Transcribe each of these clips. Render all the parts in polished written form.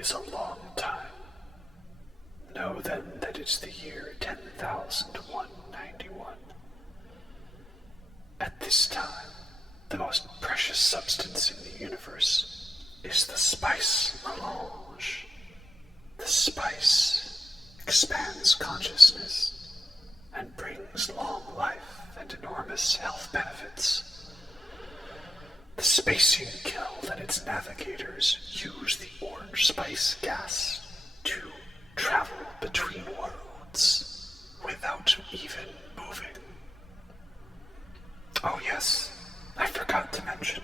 is a long time. Know then that it's the year 10,191. At this time, the most precious substance in the universe is the spice melange. The spice expands consciousness and brings long life and enormous health benefits. The spacing guild and its navigators use the orange spice gas to travel between worlds without even moving. Oh yes, I forgot to mention,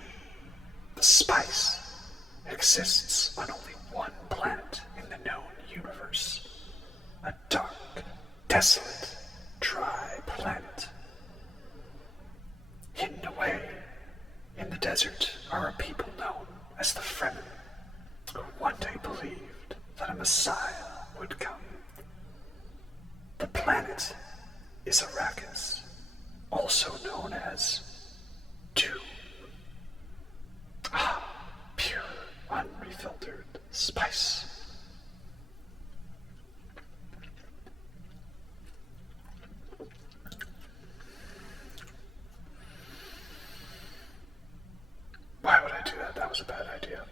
the spice exists on only one planet in the known universe. A dark, desolate, dry planet. Hidden away in the desert are a people known as the Fremen, who one day believed that a Messiah would come. The planet is Arrakis, also known as Dune. Pure, unfiltered spice. Why would I do that? That was a bad idea.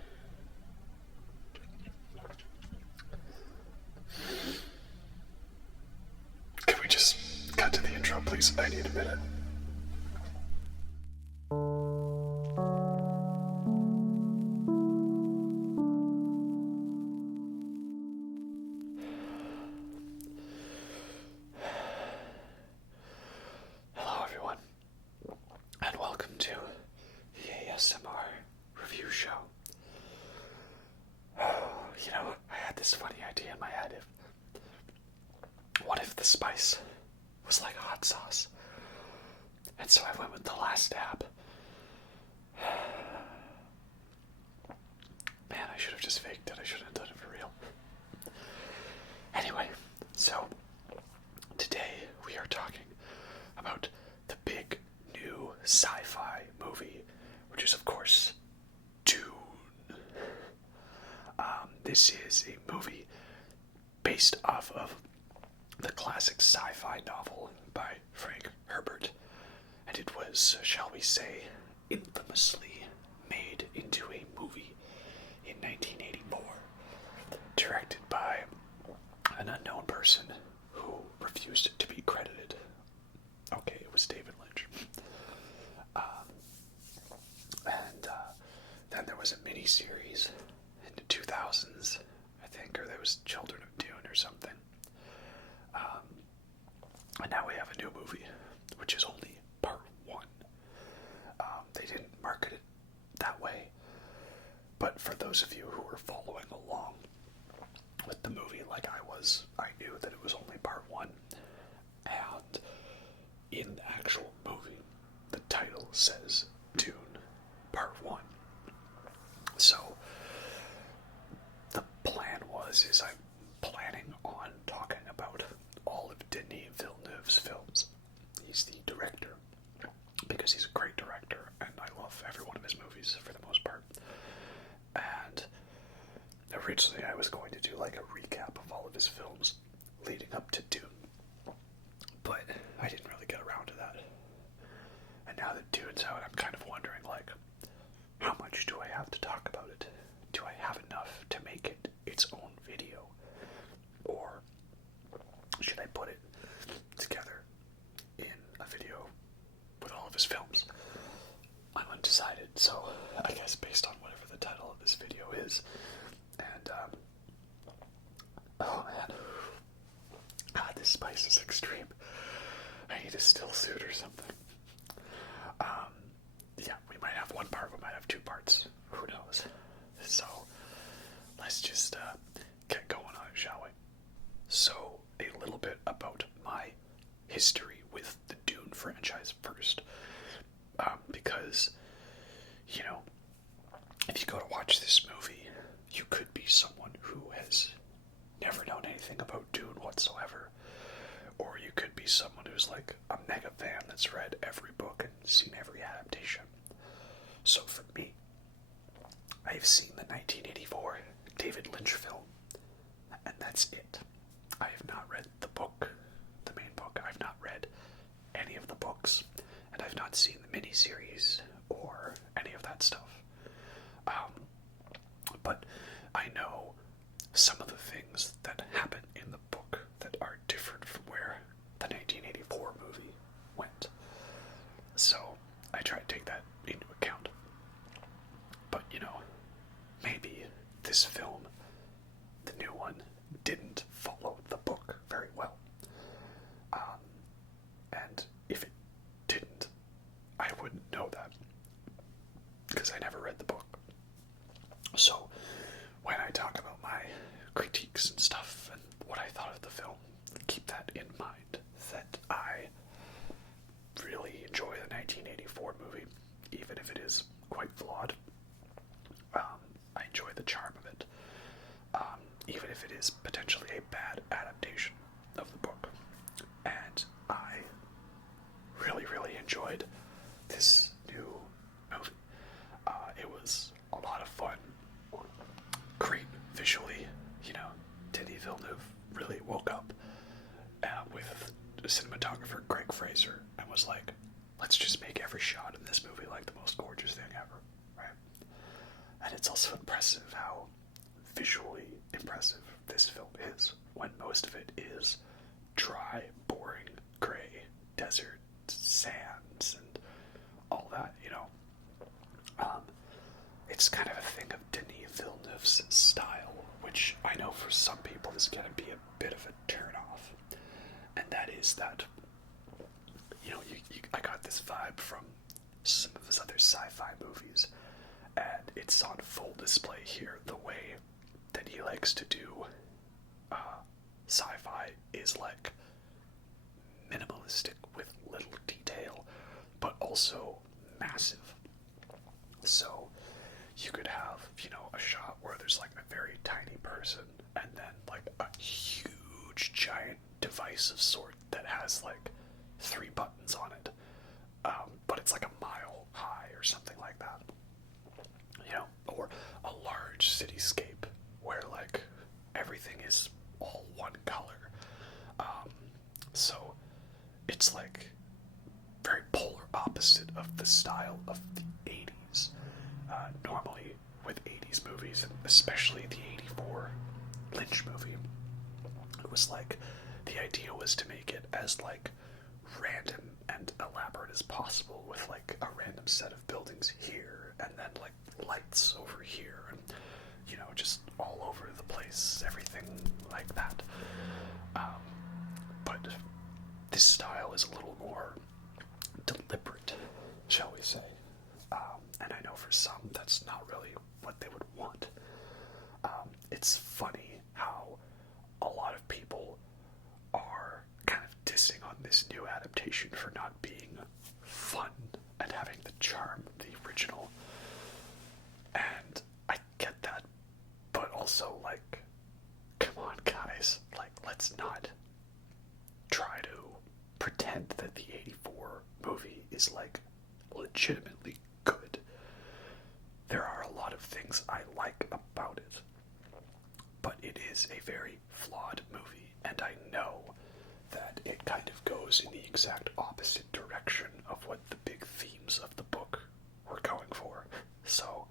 Can we just cut to the intro, please? I need a minute. Hello, everyone, and welcome to the ASMR review show. I had this funny idea in my head. What if the spice was like hot sauce? And so I went with the last dab. Man, I should have just faked it. I shouldn't have done it for real. Anyway, so today we are talking about the big new sci-fi movie, which is of course Dune. This is a movie based off of the classic sci-fi novel by Frank Herbert, and it was, shall we say, infamously made into a movie in 1984, directed by an unknown person who refused to be credited. Okay, it was David Lynch. Then there was a miniseries in the 2000s, I think, or there was Children of Dune or something. And now we have a new movie, which is only part one. They didn't market it that way, but for those of you who were following along with the movie like I was, I knew that it was only part one. And in the actual movie, the title says Dune Part 1. So, the plan is I'm planning on talking about all of Denis Villeneuve's films. He's the director, because he's a great director, and I love every one of his movies for the most part. And originally I was going to do like a recap of all of his films leading up to Dune, but I didn't really get around to that. And now that Dune's out, I'm kind of wondering, like, how much do I have to talk about it? Do I have enough to make it its own video? Or should I put it together in a video with all of his films? I'm undecided, so I guess based on whatever the title of this video is. And, oh man. This spice is extreme. I need a still suit or something. Yeah, we might have one part, we might have two parts. Who knows? So, let's just get going on it, shall we? So, a little bit about my history with the Dune franchise first. Because, if you go to watch this movie, you could be someone who has never known anything about Dune whatsoever. Or you could be someone who's like a mega fan that's read every book and seen every adaptation. So for me, I've seen the 1984 David Lynch film, and that's it. I have not read the book, the main book. I've not read any of the books, and I've not seen the miniseries or any of that stuff. But I know some of the things that happen in the book that are different from where the 1984 movie went. So I try to take that into account. But, maybe this film, the new one, didn't follow the book very well. And if it didn't, I wouldn't know that, because I never read the book. So when I talk about my critiques and stuff and what I thought of the film, keep that in mind, that I really enjoy the 1984 movie, even if it is quite flawed. I enjoy the charm of it, even if it is potentially a bad adaptation of the book. And I really, really enjoyed this new movie. It was a lot of fun, great visually. Denis Villeneuve really woke up with cinematographer Greg Fraser and was like, let's just make every shot in this movie like the most gorgeous thing ever, right? And it's also impressive how visually impressive this film is, when most of it is dry, boring, gray, desert, sands, and all that, It's kind of a thing of Denis Villeneuve's style, which I know for some people is going to be a bit of a turn-off. And that is that, I got this vibe from some of his other sci-fi movies, and it's on full display here. The way that he likes to do sci-fi is like minimalistic with little detail, but also massive. So you could have, a shot where there's like a very tiny person and then like a huge giant device of sort that has like 3 buttons on it. But it's like a mile high or something like that. Or a large cityscape where like everything is all one color. So it's like very polar opposite of the style of the 80s. Normally with 80s movies, and especially the 84 Lynch movie, it was like the idea was to make it as like random and elaborate as possible, with like a random set of buildings here and then like lights over here and just all over the place, everything like that. But this style is a little more deliberate, shall we say. And I know for some that's not really what they would want. It's funny how a lot of people are kind of dissing on this new adaptation for not being fun and having the charm of the original. And I get that, but also, like, come on, guys. Like, let's not try to pretend that the 84 movie is, like, legitimately good. There are a lot of things I like about it, but it is a very flawed movie, and I know that it kind of goes in the exact opposite direction of what the big themes of the book were going for. So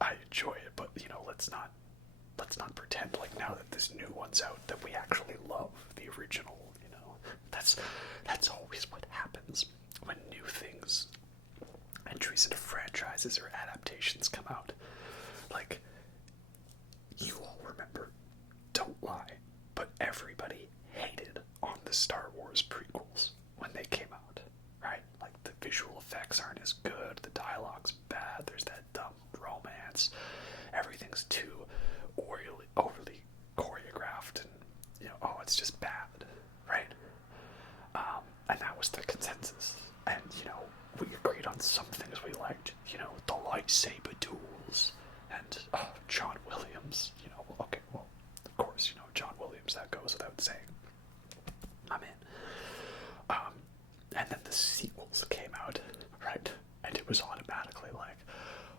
I enjoy it, but let's not pretend like now that this new one's out that we actually love the original. That's always what happens when new things, entries into franchises or adaptations come out. Like, you all remember, don't lie, but everybody hated on the Star Wars prequels when they came out, right? Like, the visual effects aren't as good, the dialogue's bad, there's that dumb romance, everything's too overly choreographed, and, it's just bad, right? And that was the consensus. And, we agreed on some things we liked, the lightsaber duels, and, John Williams, okay, well, of course, John Williams, that goes without saying. I'm in. And then the sequels came out, right? And it was automatically like,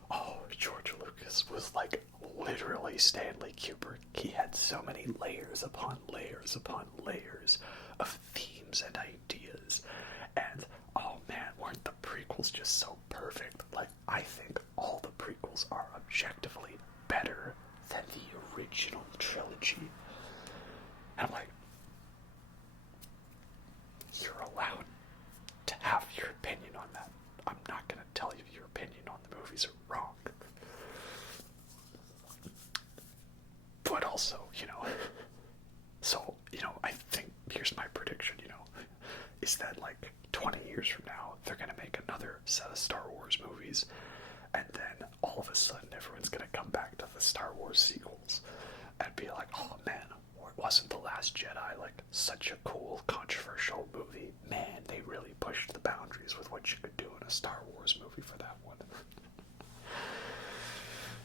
oh, George Lucas this was like literally Stanley Kubrick. He had so many layers upon layers upon layers of themes and ideas. And oh man, weren't the prequels just so perfect? Like, I think all the prequels are objectively better than the original trilogy. And I'm like, you're allowed to have your opinion on that. I'm not going to tell you your opinion on the movies are wrong. But also, so, I think, here's my prediction, is that like 20 years from now, they're going to make another set of Star Wars movies, and then all of a sudden everyone's going to come back to the Star Wars sequels and be like, oh man, wasn't The Last Jedi like such a cool, controversial movie? Man, they really pushed the boundaries with what you could do in a Star Wars movie for that one.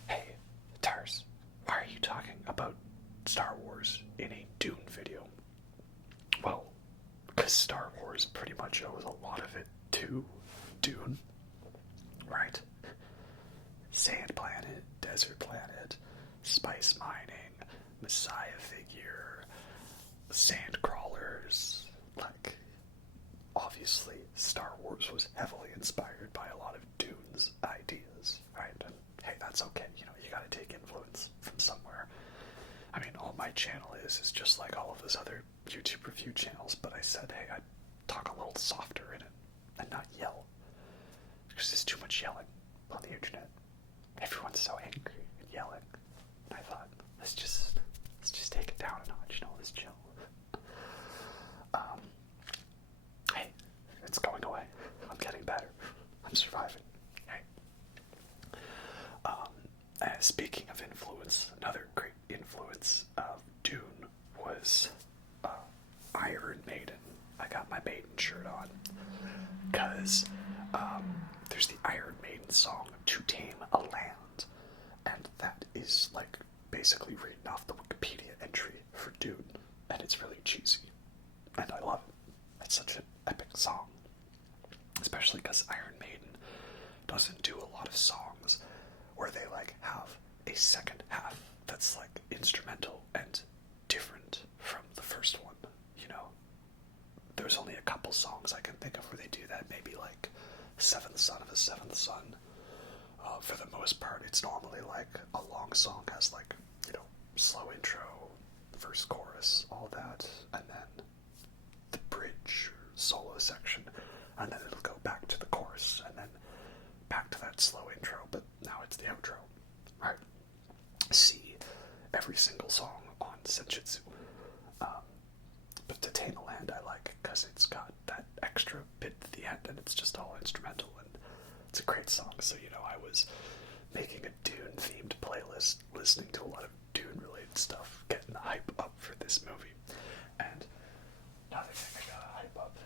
Hey, Tars, why are you talking about Star Wars in a Dune video? Well, because Star Wars pretty much owes a lot of it to Dune, right? Sand planet, desert planet, spice mining, Messiah figure, sand crawlers. Like, obviously, Star Wars was heavily inspired by a lot of Dune's ideas, right? And hey, that's okay. You gotta take influence from somewhere. I mean, all my channel is just like all of those other YouTube review channels, but I said, hey, I'd talk a little softer in it and not yell. Because there's too much yelling on the internet. Everyone's so angry and yelling. And I thought, let's just take it down a notch, let's chill. Hey, it's going away. I'm getting better. I'm surviving. Hey. Speaking of influence, another great influence of Dune was Iron Maiden. I got my Maiden shirt on because there's the Iron Maiden song "To Tame a Land," and that is like basically reading off the Wikipedia entry for Dune, and it's really cheesy, and I love it. It's such an epic song, especially because Iron Maiden doesn't do a lot of songs where they like have a second half that's like instrumental and different from the first one. There's only a couple songs I can think of where they do that. Maybe like Seventh Son of a Seventh Son. For the most part, it's normally like a long song has like, slow intro, verse, chorus, all that, and then the bridge or solo section, and then it'll go back to the chorus, and then back to that slow intro, but now it's the outro, right? See every single song on Senjutsu. But To Tame a Land I like because it's got that extra bit at the end, and it's just all instrumental, and it's a great song. So, I was making a Dune-themed playlist, listening to a lot of Dune-related stuff, getting the hype up for this movie. And another thing I gotta hype up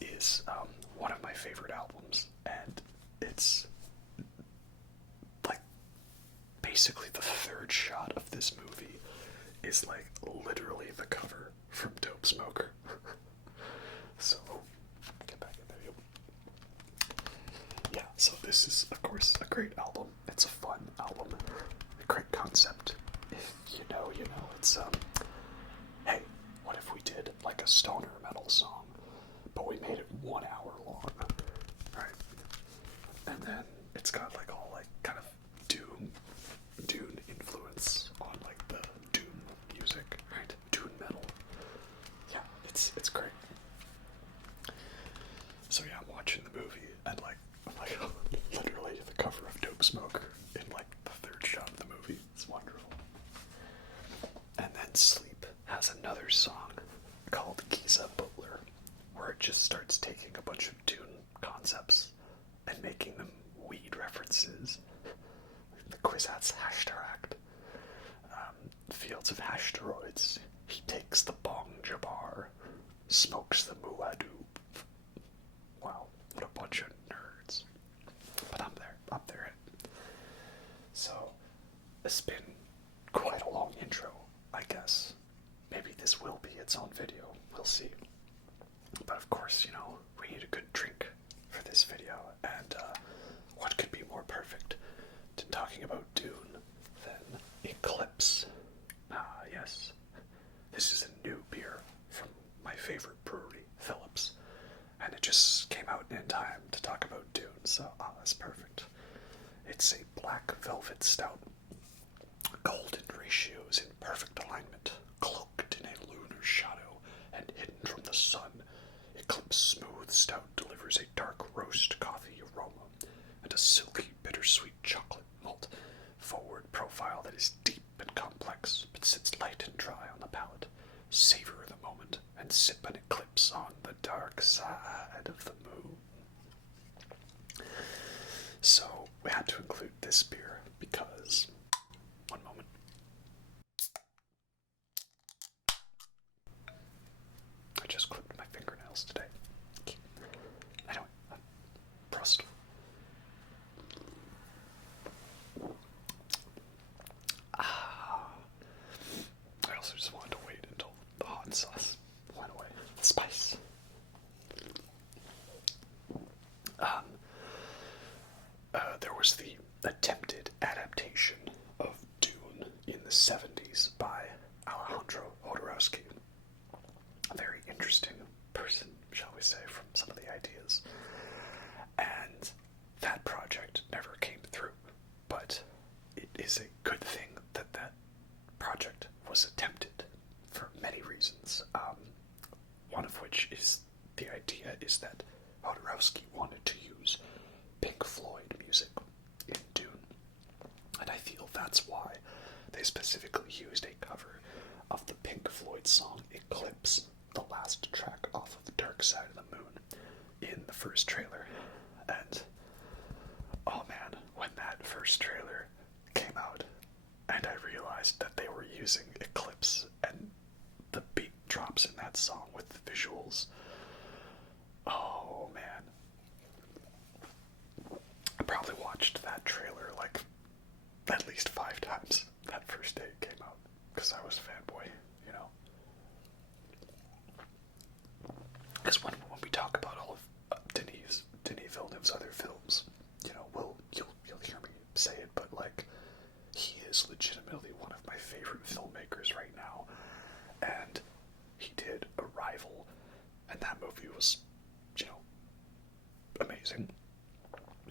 is one of my favorite albums, and it's like basically the third shot of this movie is like literally the cover from Dope Smoker. So, get back in there. Yeah, so this is, of course, a great album. It's a fun album. A great concept. If you know, it's, hey, what if we did, like, a stoner metal song, but we made it 1 hour long, right? And then it's got, like, all, like, kind of Dune influence on, like, the Dune music, right? Dune metal. Yeah, it's great. So yeah, I'm watching the movie, and like, I'm like, literally the cover of Dope Smoker in like the third shot of the movie. It's wonderful. And then Sleep has another song called Giza Butler, where it just starts taking a bunch of Dune concepts and making them weed references. The Kwisatz Haderach, fields of Hashtaroids. He takes the Bong Jabbar, smokes the Muad'Dib. Wow, what a bunch of nerds. But I'm there. So, it's been quite a long intro, I guess. Maybe this will be its own video. We'll see. But of course, we need a good drink for this video. And what could be more perfect than talking about Dune Eclipse. Ah, yes. This is a new beer from my favorite brewery, Phillips. And it just came out in time to talk about Dune, so that's perfect. It's a black velvet stout. Golden ratios in perfect alignment, cloaked in a lunar shadow and hidden from the sun. Eclipse Smooth Stout delivers a dark roast coffee aroma and a silky bittersweet chocolate malt forward profile that is deep and complex, but sits light and dry on the palate. Savor the moment and sip an eclipse on the dark side of the moon. So we had to include this beer because, one moment. I just clipped my fingernails today. Anyway, Prost. I also just wanted to wait until the hot sauce went away. The spice. There was the attempted adaptation of Dune in the 70s by Alejandro Jodorowsky. A very interesting person, shall we say, from some of the ideas. And that project never came through, but it is a good thing that that project was attempted for many reasons. One of which is the idea is that Jodorowsky wanted to use Pink Floyd music in Dune, and I feel that's why they specifically used a cover of the Pink Floyd song Eclipse, the last track off of Dark Side of the Moon, in the first trailer. And oh man, when that first trailer came out and I realized that they were using Eclipse and the beat drops in that song with the visuals, oh man. I probably watched that trailer like at least 5 times that first day it came out, because I was a fanboy, you know. Because when we talk about all of Denis Villeneuve's other films, you know, you'll hear me say it, but like, he is legitimately one of my favorite filmmakers right now, and he did Arrival, and that movie was, you know, amazing.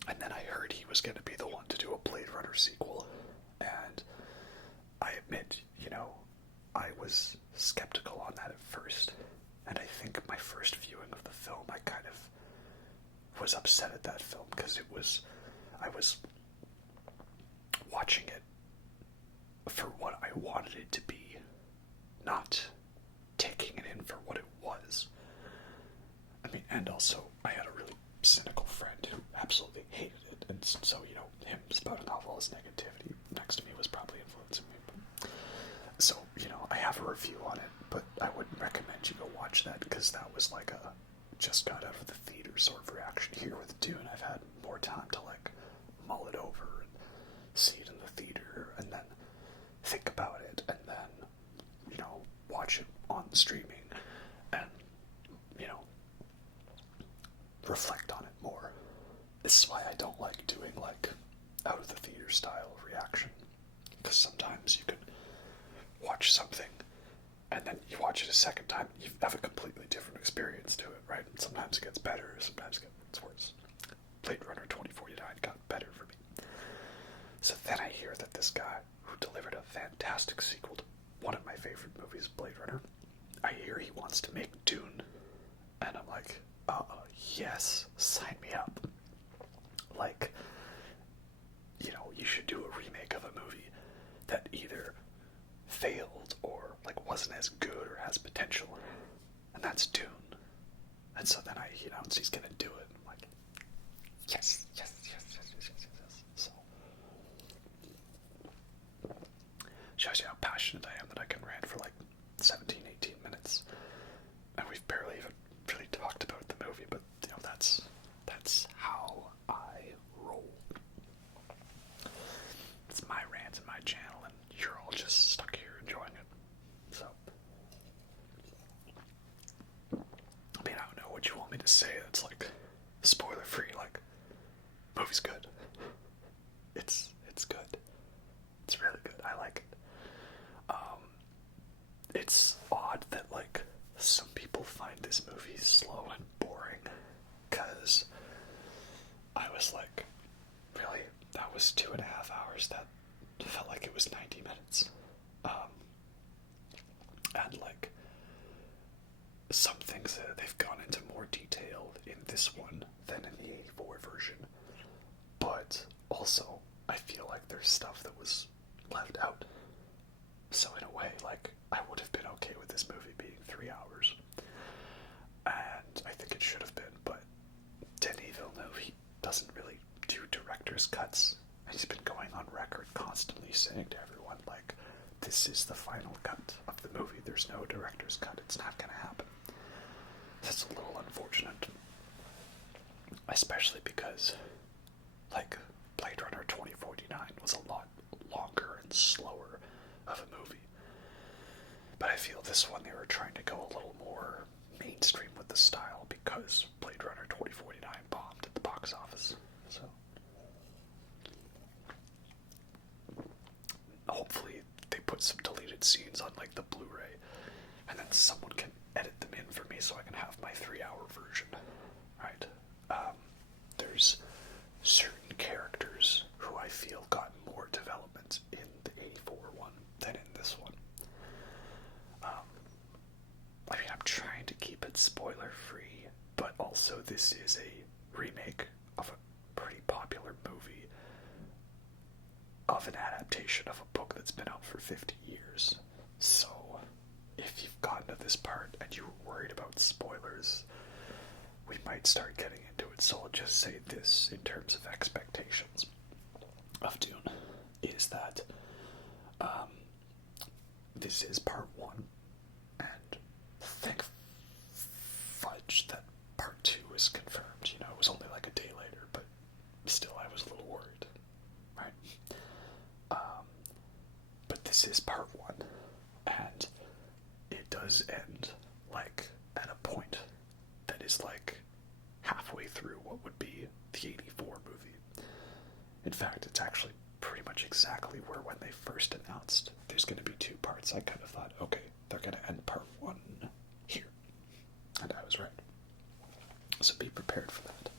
And then I heard he was going to be the one to do a Blade Runner sequel, and I admit, you know, I was skeptical on that at first, and I think my first viewing of the film, I kind of was upset at that film, because I was watching it for what I wanted it to be, not taking it in for what it was. I mean, and also, I had a really cynical friend who absolutely hated it, and so, you know, him spouting off all his negativity next to me was probably influencing me. So, you know, I have a review on it, but I wouldn't recommend you go watch that, because that was like a just got out of the theater sort of reaction. Here with Dune, I've had more time to like mull it over and see it in the theater, and then think about it, and then, you know, watch it on streaming, and, you know, reflect on it more. This is why I don't like doing like out of the theater style reaction, because sometimes you can watch something and then you watch it a second time, you have a completely different experience to it, right? And sometimes it gets better, sometimes it gets worse. Blade Runner 2049 got better for me. So then I hear that this guy who delivered a fantastic sequel to one of my favorite movies, Blade Runner, I hear he wants to make Dune, and I'm like, yes, sign me up. Like, you know, you should do a remake of a movie that either failed or like wasn't as good or has potential, and that's Dune. And so then I announced he's gonna do it. I'm like, yes. So shows you how passionate I am that I can rant for like 17, 18 minutes, and we've barely even really talked about the movie, but you know, that's how I roll. It's my rant and my channel, and you're all just stuck here enjoying it. So, I mean, I don't know what you want me to say that's like spoiler free. Like, movie's good. It's good. It's really good. I like it. it's odd that, like, some people find this movie slow and boring, because I was like, really? That was 2.5 hours? That felt like it was 90 minutes. And, like, some things that they've gone into more detail in this one than in the 84 version. But also, I feel like there's stuff that was left out. So in a way, like, I would have been okay with this movie being 3 hours. And I think it should have been, but Denis Villeneuve, he doesn't really do director's cuts. And he's been going on record constantly saying to everyone, like, this is the final cut of the movie. There's no director's cut. It's not going to happen. That's a little unfortunate. Especially because, like, Blade Runner 2049 was a lot longer and slower of a movie. But I feel this one they were trying to go a little more mainstream with the style because Blade Runner 2049 bombed at the box office. So hopefully they put some deleted scenes on, like, the Blu-ray, and then someone can edit them in for me so I can have my 3-hour version. Right? There's certain characters who I feel got more development in the 84 one than in this one. I mean, I'm trying to keep it spoiler-free, but also this is a remake of a pretty popular movie, of an adaptation of a book that's been out for 50 years. So, if you've gotten to this part and you were worried about spoilers, we might start getting into it. So I'll just say this in terms of expectations of Dune, is that this is part 1, and thank fudge that part 2 is confirmed. You know, it was only like a day later, but still I was a little worried, right? But this is part 1, and it does end, like, at a point that is, like, halfway through what would be the 84 movie. In fact, it's actually pretty much exactly where, when they first announced there's going to be 2 parts, I kind of thought, okay, they're going to end part 1 here. And I was right. So be prepared for that.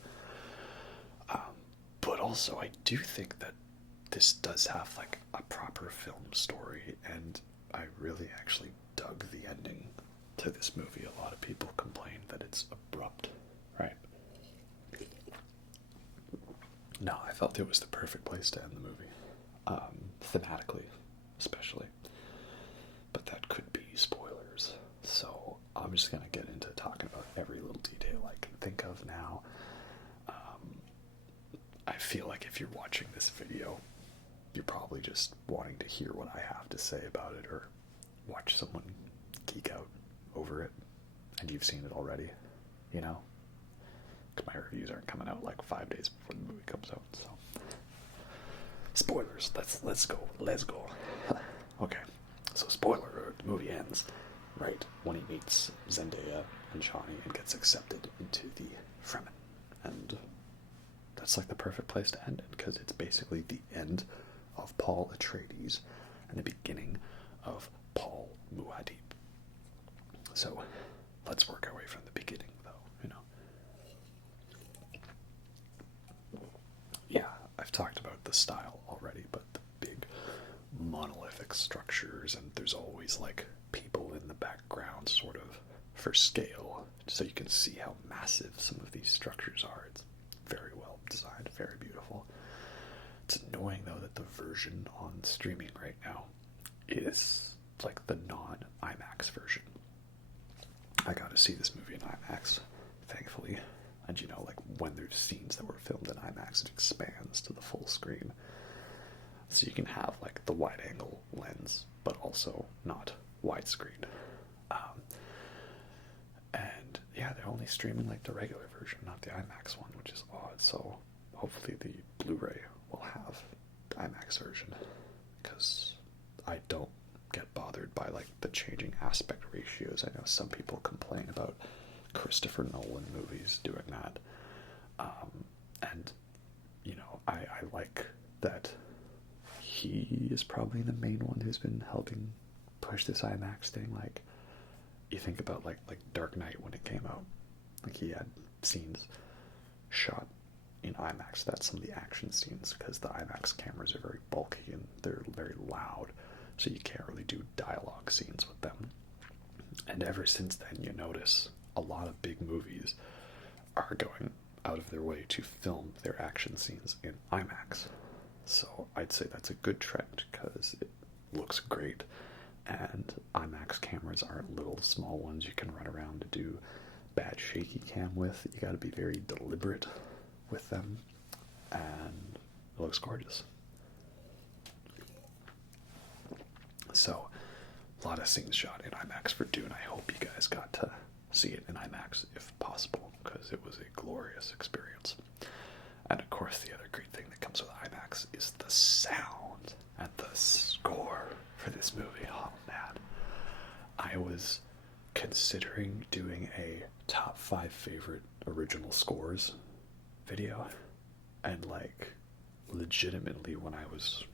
But also, I do think that this does have, like, a proper film story, and I really actually dug the ending to this movie. A lot of people complain that it's abrupt, right? No, I felt it was the perfect place to end the movie. Thematically, especially. But that could be spoilers. So I'm just going to get into talking about every little detail I can think of now. I feel like if you're watching this video, you're probably just wanting to hear what I have to say about it, or watch someone geek out over it, and you've seen it already, you know? My reviews aren't coming out like 5 days before the movie comes out, so. Spoilers, let's go. Okay, so spoiler alert, the movie ends right when he meets Zendaya and Johnny and gets accepted into the Fremen, and that's like the perfect place to end it, because it's basically the end of Paul Atreides and the beginning of Paul Muad'Dib. So let's work our way from the beginning, though, you know. Yeah, I've talked about the style already, but the big monolithic structures, and there's always, like, people in the background, sort of, for scale, so you can see how massive some of these structures are. It's very well designed, very beautiful. It's annoying, though, that the version on streaming right now is, like, the non-IMAX version. I got to see this movie in IMAX, thankfully. And, you know, like, when there's scenes that were filmed in IMAX, it expands to the full screen. So you can have, like, the wide-angle lens, but also not widescreen. And, yeah, they're only streaming, like, the regular version, not the IMAX one, which is odd. So hopefully the Blu-ray will have the IMAX version, because I don't get bothered by, like, the changing aspect ratios. I know some people complain about Christopher Nolan movies doing that, and, you know, I like that he is probably the main one who's been helping push this IMAX thing. Like, you think about like Dark Knight when it came out. Like, he had scenes shot in IMAX. That's some of the action scenes, because the IMAX cameras are very bulky and they're very loud, so you can't really do dialogue scenes with them. And ever since then, you notice a lot of big movies are going out of their way to film their action scenes in IMAX. So I'd say that's a good trend, because it looks great, and IMAX cameras aren't little small ones you can run around to do bad shaky cam with. You got to be very deliberate with them, and it looks gorgeous. So, a lot of scenes shot in IMAX for Dune. I hope you guys got to see it in IMAX if possible, because it was a glorious experience. And of course, the other great thing that comes with IMAX is the sound and the score for this movie. Oh man, I was considering doing a top 5 favorite original scores video, and like, legitimately, when I was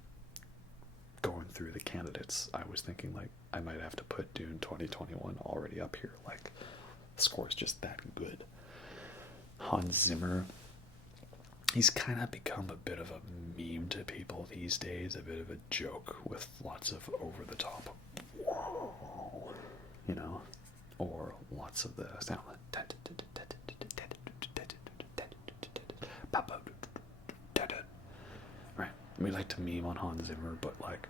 going through the candidates, I was thinking like I might have to put Dune 2021 already up here. Like, the score's just that good. Hans Zimmer, he's kind of become a bit of a meme to people these days, a bit of a joke with lots of over-the-top, you know, or lots of the sound. Right, we like to meme on Hans Zimmer, but like,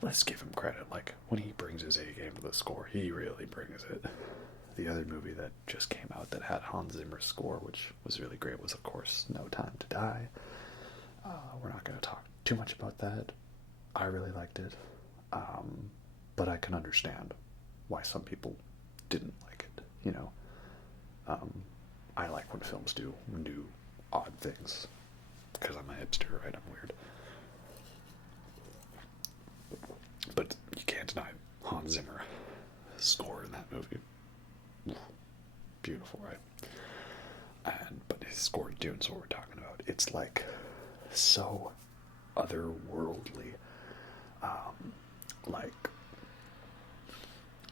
let's give him credit. Like, when he brings his A game to the score, he really brings it. The other movie that just came out that had Hans Zimmer's score, which was really great, was of course No Time to Die. We're not going to talk too much about that. I really liked it, but I can understand why some people didn't like it. You know, I like when films do odd things, because I'm a hipster, right? I'm weird. But you can't deny Hans Zimmer score in that movie. Beautiful, right? But his score in Dune's what we're talking about. It's like so otherworldly. Like,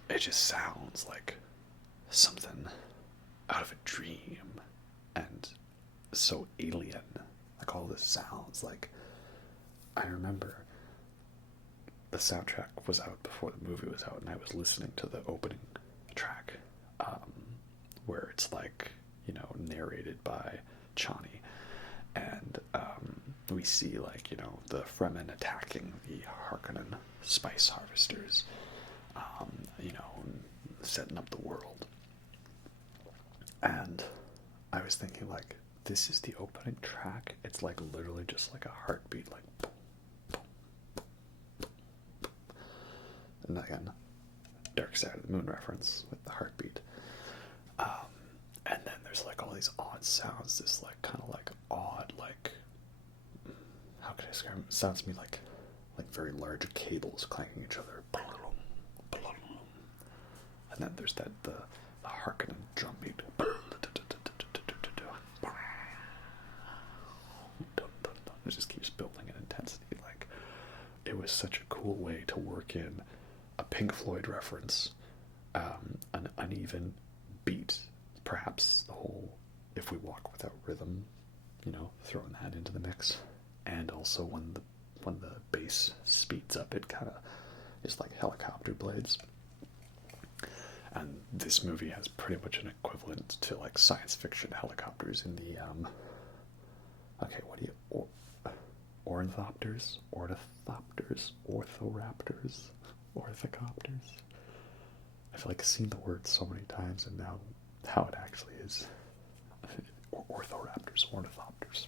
it just sounds like something out of a dream, and so alien. Like, all this sounds like, I remember the soundtrack was out before the movie was out, and I was listening to the opening track, where it's like, you know, narrated by Chani, and we see, like, you know, the Fremen attacking the Harkonnen spice harvesters, you know, setting up the world. And I was thinking, like, this is the opening track. It's like literally just like a heartbeat, like boom, boom, boom, boom, boom. And again, Dark Side of the Moon reference with the heartbeat. And then there's like all these odd sounds, this like kind of like odd, like, how can I describe it? It sounds to me like very large cables clanging each other. And then there's that the Harkonnen drum beat. It just keeps building in intensity. Like, it was such a cool way to work in a Pink Floyd reference, an uneven beat, perhaps the whole "If We Walk Without Rhythm," you know, throwing that into the mix, and also when the bass speeds up, it kind of is like helicopter blades. And this movie has pretty much an equivalent to like science fiction helicopters in the ornithopters, orthoraptors, orthocopters. I feel like I've seen the word so many times, and now how it actually is. Orthoraptors, ornithopters.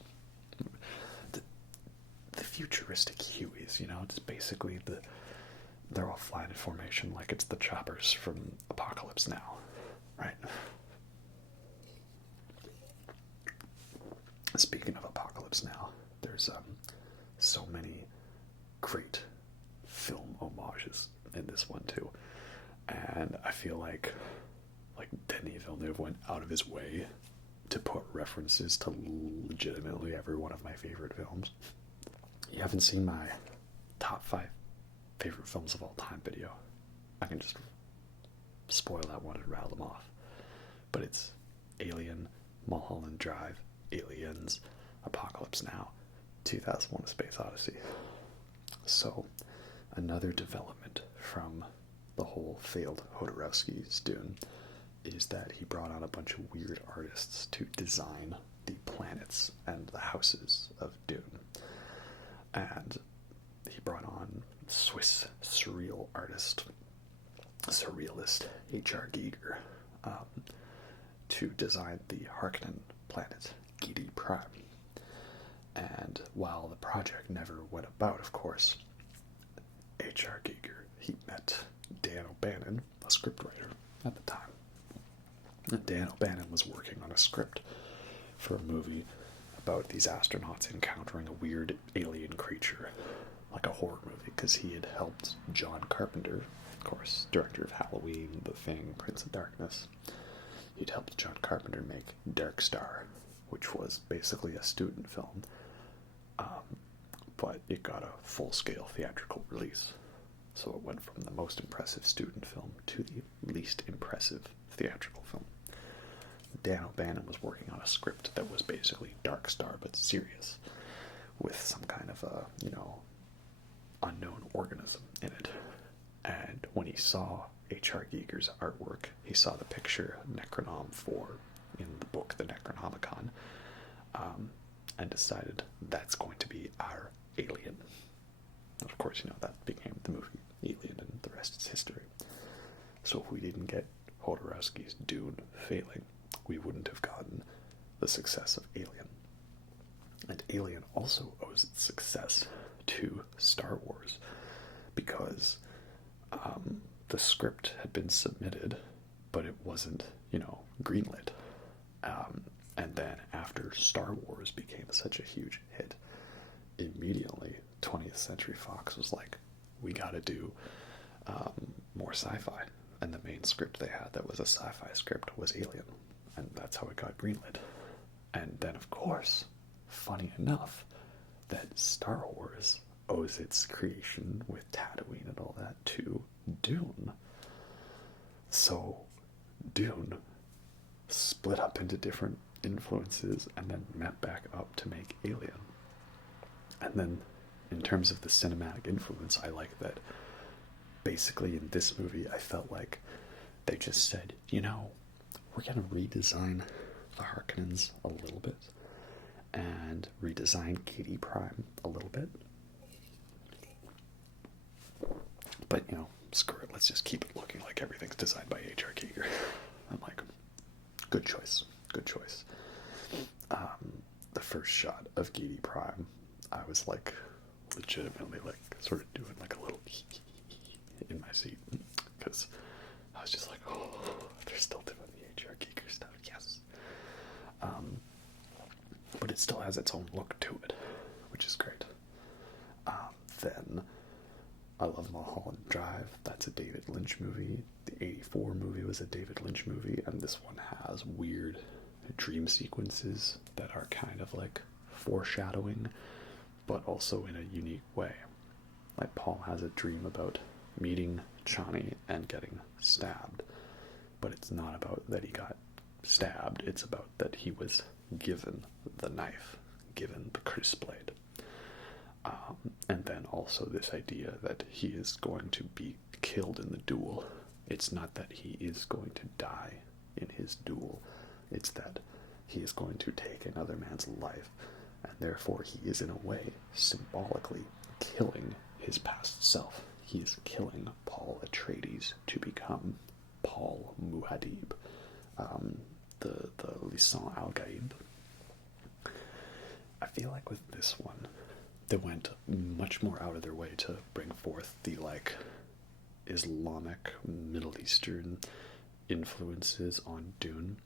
The futuristic Hueys, you know, it's basically they're all flying in formation like it's the choppers from Apocalypse Now, right? Speaking of Apocalypse Now, there's so many great film homages in this one too, and I feel like Denis Villeneuve went out of his way to put references to legitimately every one of my favorite films. You haven't seen my top 5 favorite films of all time video. I can just spoil that one and rattle them off. But it's Alien, Mulholland Drive, Aliens, Apocalypse Now, 2001: A Space Odyssey. So, another development from the whole failed Jodorowsky's Dune is that he brought on a bunch of weird artists to design the planets and the houses of Dune. And he brought on Swiss surrealist H.R. Giger to design the Harkonnen planet, Giedi Prime. And while the project never went about, of course, H.R. Giger, he met Dan O'Bannon, a scriptwriter at the time. And Dan O'Bannon was working on a script for a movie about these astronauts encountering a weird alien creature, like a horror movie, because he had helped John Carpenter, of course, director of Halloween, The Thing, Prince of Darkness. He'd helped John Carpenter make Dark Star, which was basically a student film, but it got a full-scale theatrical release. So it went from the most impressive student film to the least impressive theatrical film. Dan O'Bannon was working on a script that was basically Dark Star, but serious, with some kind of a, unknown organism in it. And when he saw H.R. Giger's artwork, he saw the picture Necronom 4 in the book The Necronomicon, and decided that's going to be our Alien. And of course, that became the movie Alien, and the rest is history. So if we didn't get Jodorowsky's Dune failing, we wouldn't have gotten the success of Alien. And Alien also owes its success to Star Wars, because the script had been submitted, but it wasn't, greenlit. And then after Star Wars became such a huge hit, immediately 20th Century Fox was like, we gotta do more sci-fi. And the main script they had that was a sci-fi script was Alien. And that's how it got greenlit. And then, of course, funny enough, that Star Wars owes its creation with Tatooine and all that to Dune. So, Dune split up into different influences and then met back up to make Alien. And then, in terms of the cinematic influence, I like that basically in this movie, I felt like they just said, we're going to redesign the Harkonnens a little bit and redesign Giedi Prime a little bit. But, screw it. Let's just keep it looking like everything's designed by H.R. Giger. I'm like, good choice. Good choice. The first shot of Giedi Prime, I was like, legitimately, sort of doing like a little in my seat, because I was just like, oh, they're still doing the H.R. Giger stuff, yes. But it still has its own look to it, which is great. Then I love Mulholland Drive. That's a David Lynch movie. The 84 movie was a David Lynch movie, and this one has weird dream sequences that are kind of like foreshadowing, but also in a unique way. Like Paul has a dream about meeting Chani and getting stabbed, but it's not about that he got stabbed, it's about that he was given the knife, given the crisp blade. And then also this idea that he is going to be killed in the duel. It's not that he is going to die in his duel, it's that he is going to take another man's life, and therefore he is in a way symbolically killing his past self. He is killing Paul Atreides to become Paul Muad'Dib, the Lisan al-Gaib. I feel like with this one, they went much more out of their way to bring forth the Islamic, Middle Eastern influences on Dune.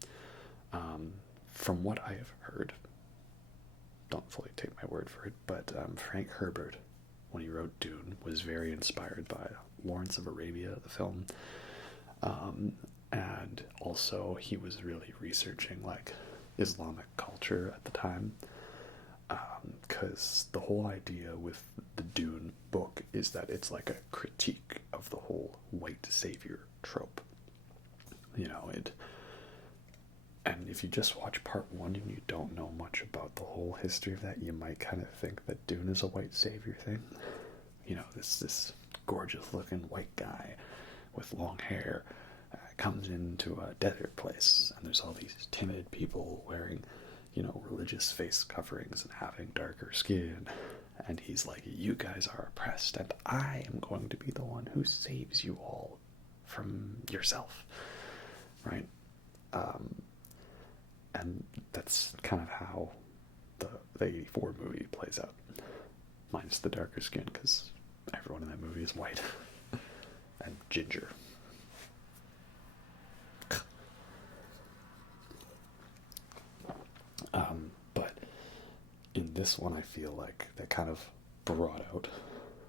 From what I have heard, don't fully take my word for it, but Frank Herbert, when he wrote Dune, was very inspired by Lawrence of Arabia, the film, and also he was really researching Islamic culture at the time, Because the whole idea with the Dune book is that it's like a critique of the whole white savior trope. You know, and if you just watch part one and you don't know much about the whole history of that, you might kind of think that Dune is a white savior thing. You know, this gorgeous looking white guy with long hair comes into a desert place, and there's all these timid people wearing, you know, religious face coverings and having darker skin, and he's like, you guys are oppressed, and I am going to be the one who saves you all from yourself, right? And that's kind of how the 84 movie plays out, minus the darker skin, because everyone in that movie is white and ginger. But in this one, I feel like they kind of brought out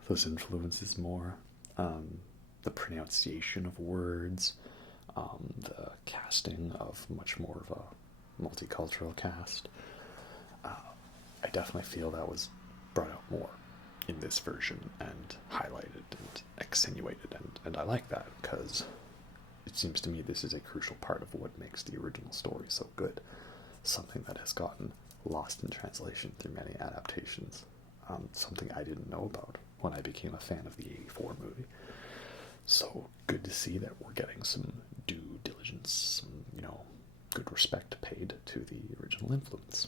those influences more. The pronunciation of words, the casting of much more of a multicultural cast. I definitely feel that was brought out more in this version and highlighted and accentuated, and I like that because it seems to me this is a crucial part of what makes the original story so good. Something that has gotten lost in translation through many adaptations. Something I didn't know about when I became a fan of the 84 movie. So good to see that we're getting some due diligence, some, you know, good respect paid to the original influence.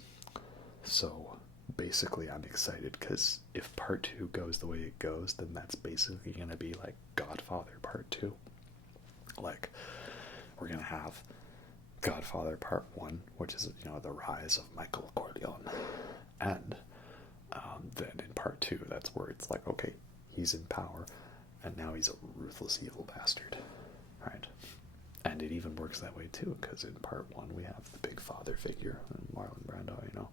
So basically I'm excited because if part 2 goes the way it goes, then that's basically going to be like Godfather part 2. Like, we're going to have Godfather Part 1, which is, you know, the rise of Michael Corleone. And then in Part 2, that's where it's like, okay, he's in power, and now he's a ruthless, evil bastard. Right? And it even works that way, too, because in Part 1, we have the big father figure, Marlon Brando, you know.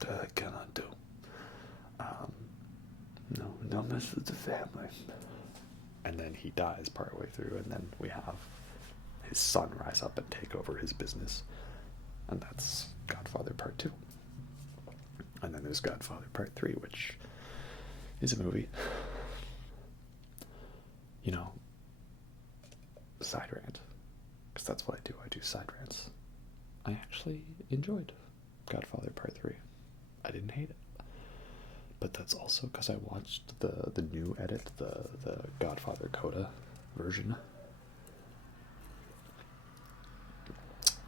That I cannot do. No mess with the family. And then he dies partway through, and then we have his son rise up and take over his business. And that's Godfather Part 2. And then there's Godfather Part 3, which is a movie. You know, side rant. Because that's what I do. I do side rants. I actually enjoyed Godfather Part 3. I didn't hate it. But that's also because I watched the new edit, the Godfather Coda version.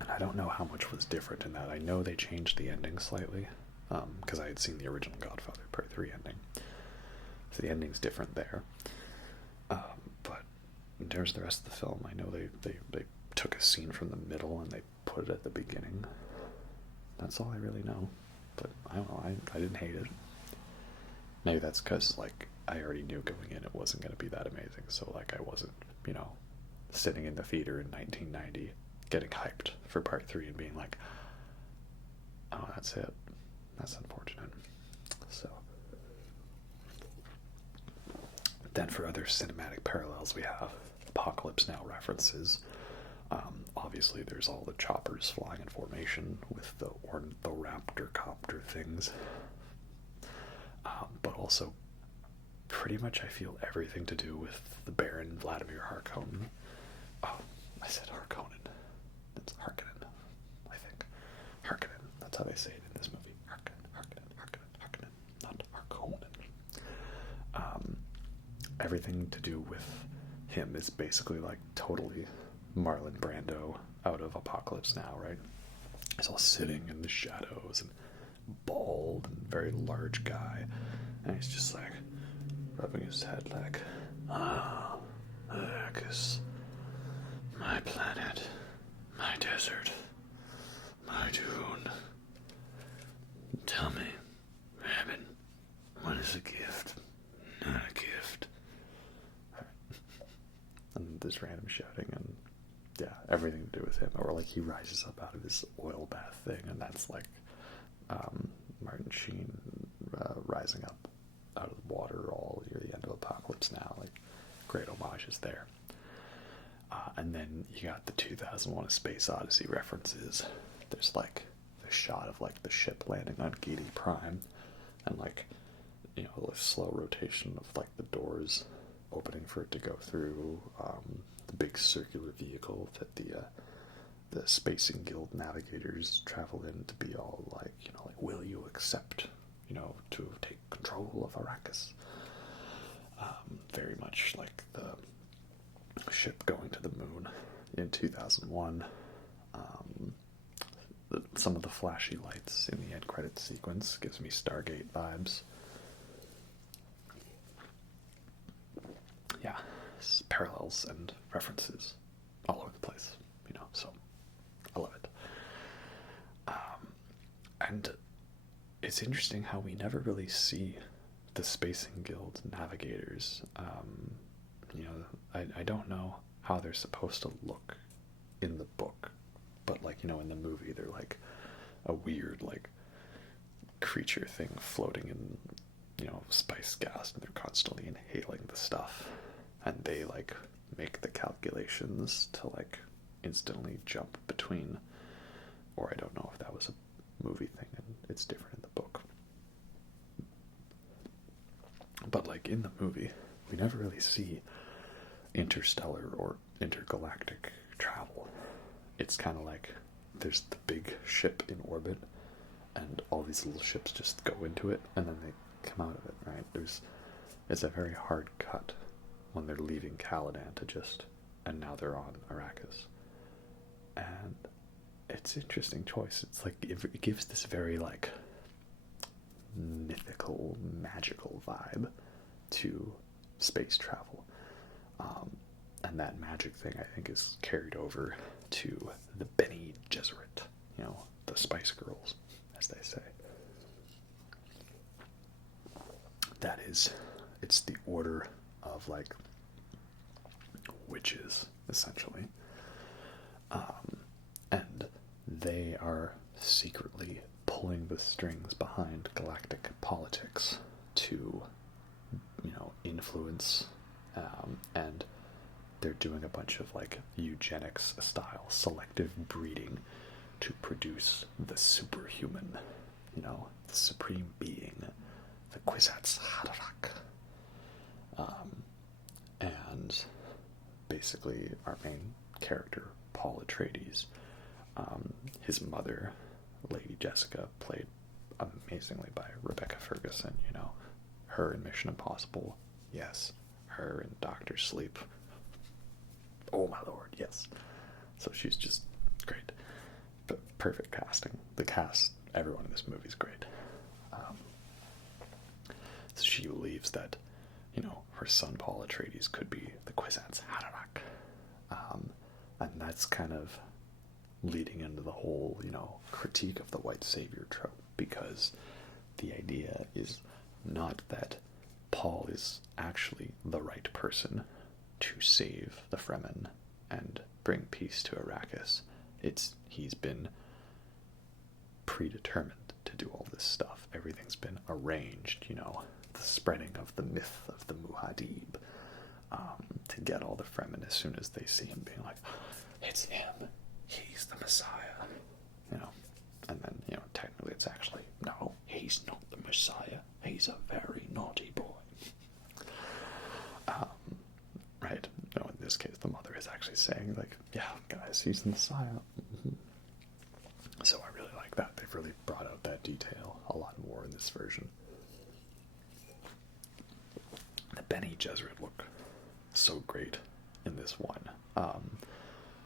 And I don't know how much was different in that. I know they changed the ending slightly, because I had seen the original Godfather Part 3 ending. So the ending's different there. But in terms of the rest of the film, I know they took a scene from the middle and they put it at the beginning. That's all I really know. But I don't know, I didn't hate it. Maybe that's because, like, I already knew going in it wasn't going to be that amazing. So, like, I wasn't, you know, sitting in the theater in 1990 getting hyped for Part 3 and being like, oh, that's it. That's unfortunate. So, then for other cinematic parallels, we have Apocalypse Now references. Obviously, there's all the choppers flying in formation with the ornithoraptor copter things. But also, pretty much I feel everything to do with the Baron Vladimir Harkonnen. Oh, I said Harkonnen. It's Harkonnen, I think. Harkonnen. That's how they say it in this movie. Harkonnen, not Harkonnen. Everything to do with him is basically like totally Marlon Brando out of Apocalypse Now, right? He's all sitting in the shadows and bald and very large guy, and he's just like rubbing his head like, ah, Arrakis, my planet, my desert, my Dune. Tell me, Rabbit, what is a gift? Not a gift. And there's random shouting, and yeah, everything to do with him. Or like he rises up out of his oil bath thing, and that's like Martin Sheen rising up out of the water all near the end of Apocalypse Now. Like, great homages there. And then you got the 2001: A Space Odyssey references. There's a shot of like the ship landing on Giedi Prime, and like, you know, a slow rotation of like the doors opening for it to go through, the big circular vehicle that the Spacing Guild navigators travel in to be all like, you know, like, will you accept, you know, to take control of Arrakis? Very much like the ship going to the moon in 2001. Some of the flashy lights in the end credits sequence gives me Stargate vibes. Yeah, parallels and references all over the place, you know, so I love it. And it's interesting how we never really see the Spacing Guild navigators. You know, I don't know how they're supposed to look in the book, but like, you know, in the movie they're like a weird like creature thing floating in, you know, spice gas, and they're constantly inhaling the stuff, and they like make the calculations to like instantly jump between, or I don't know if that was a movie thing and it's different in the book. But like in the movie, we never really see interstellar or intergalactic travel. It's kind of like there's the big ship in orbit, and all these little ships just go into it, and then they come out of it, right? It's a very hard cut when they're leaving Caladan and now they're on Arrakis. And it's an interesting choice. It's like, it gives this very like mythical, magical vibe to space travel. And that magic thing, I think, is carried over to the Bene Gesserit, you know, the Spice Girls, as they say. That is, it's the order of, like, witches, essentially. And they are secretly pulling the strings behind galactic politics to, you know, influence, and they're doing a bunch of like eugenics style selective breeding to produce the superhuman, you know, the supreme being, the Kwisatz Haderach. And basically our main character, Paul Atreides, his mother, Lady Jessica, played amazingly by Rebecca Ferguson, you know, her in Mission Impossible, yes, her in Doctor Sleep, oh my lord, yes. So she's just great. But perfect casting. The cast, everyone in this movie is great. So she believes that, you know, her son Paul Atreides could be the Kwisatz Haderach. And that's kind of leading into the whole, you know, critique of the white savior trope, because the idea is not that Paul is actually the right person to save the Fremen and bring peace to Arrakis. He's been predetermined to do all this stuff. Everything's been arranged, you know, the spreading of the myth of the Muad'Dib, to get all the Fremen as soon as they see him, being like, it's him, he's the Messiah, you know. And then, you know, technically it's actually, no, he's not the Messiah, he's a very naughty boy. Right? No, in this case, the mother is actually saying, like, yeah, guys, he's the Messiah. Mm-hmm. So I really like that. They've really brought out that detail a lot more in this version. The Bene Gesserit look so great in this one.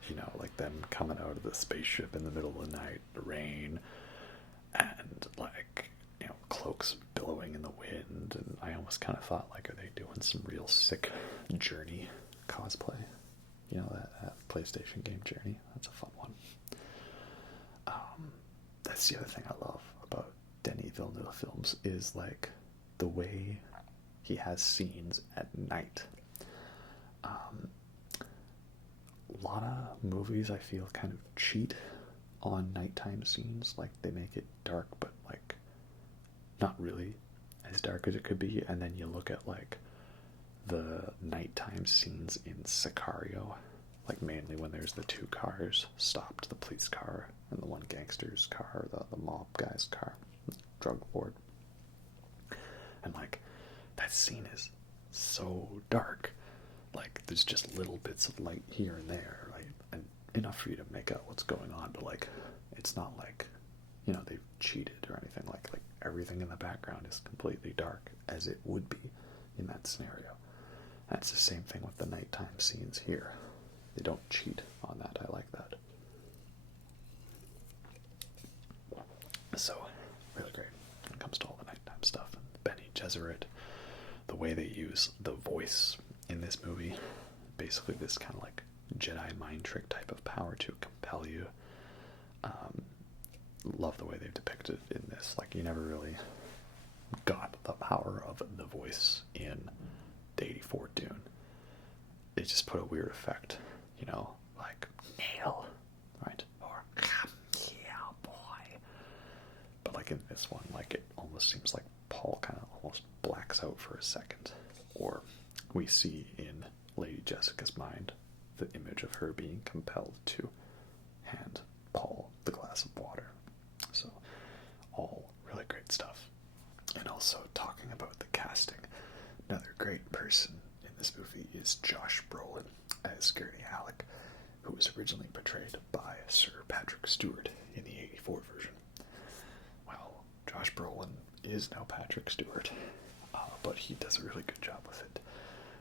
You know, like them coming out of the spaceship in the middle of the night, the rain, and like, you know, cloaks billowing in the wind, and I almost kind of thought, like, are they doing some real sick Journey cosplay? You know, that PlayStation game Journey? That's a fun one. That's the other thing I love about Denis Villeneuve films, is like the way he has scenes at night. A lot of movies, I feel, kind of cheat on nighttime scenes. Like, they make it dark, but like not really as dark as it could be. And then you look at like the nighttime scenes in Sicario, Like mainly when there's the two cars stopped, the police car and the one gangster's car, the mob guy's car, drug lord. And like that scene is so dark. Like there's just little bits of light here and there, right? And enough for you to make out what's going on, but like it's not like, you know, they've cheated or anything. Like everything in the background is completely dark, as it would be in that scenario. That's the same thing with the nighttime scenes here. They don't cheat on that. I like that. So, really great when it comes to all the nighttime stuff. And Bene Gesserit, the way they use the voice in this movie, basically this kind of like Jedi mind trick type of power to compel you. Love the way they've depicted it in this. Like, you never really got the power of the voice in the 84 Dune. They just put a weird effect, you know, like, nail, right? Or, yeah, boy. But like in this one, like it almost seems like Paul kind of almost blacks out for a second. Or we see in Lady Jessica's mind the image of her being compelled to hand Paul the glass of water. So, all really great stuff. And also, talking about the casting, another great person in this movie is Josh Brolin as Gurney Halleck, who was originally portrayed by Sir Patrick Stewart in the 84 version. Well, Josh Brolin is now Patrick Stewart, but he does a really good job with it.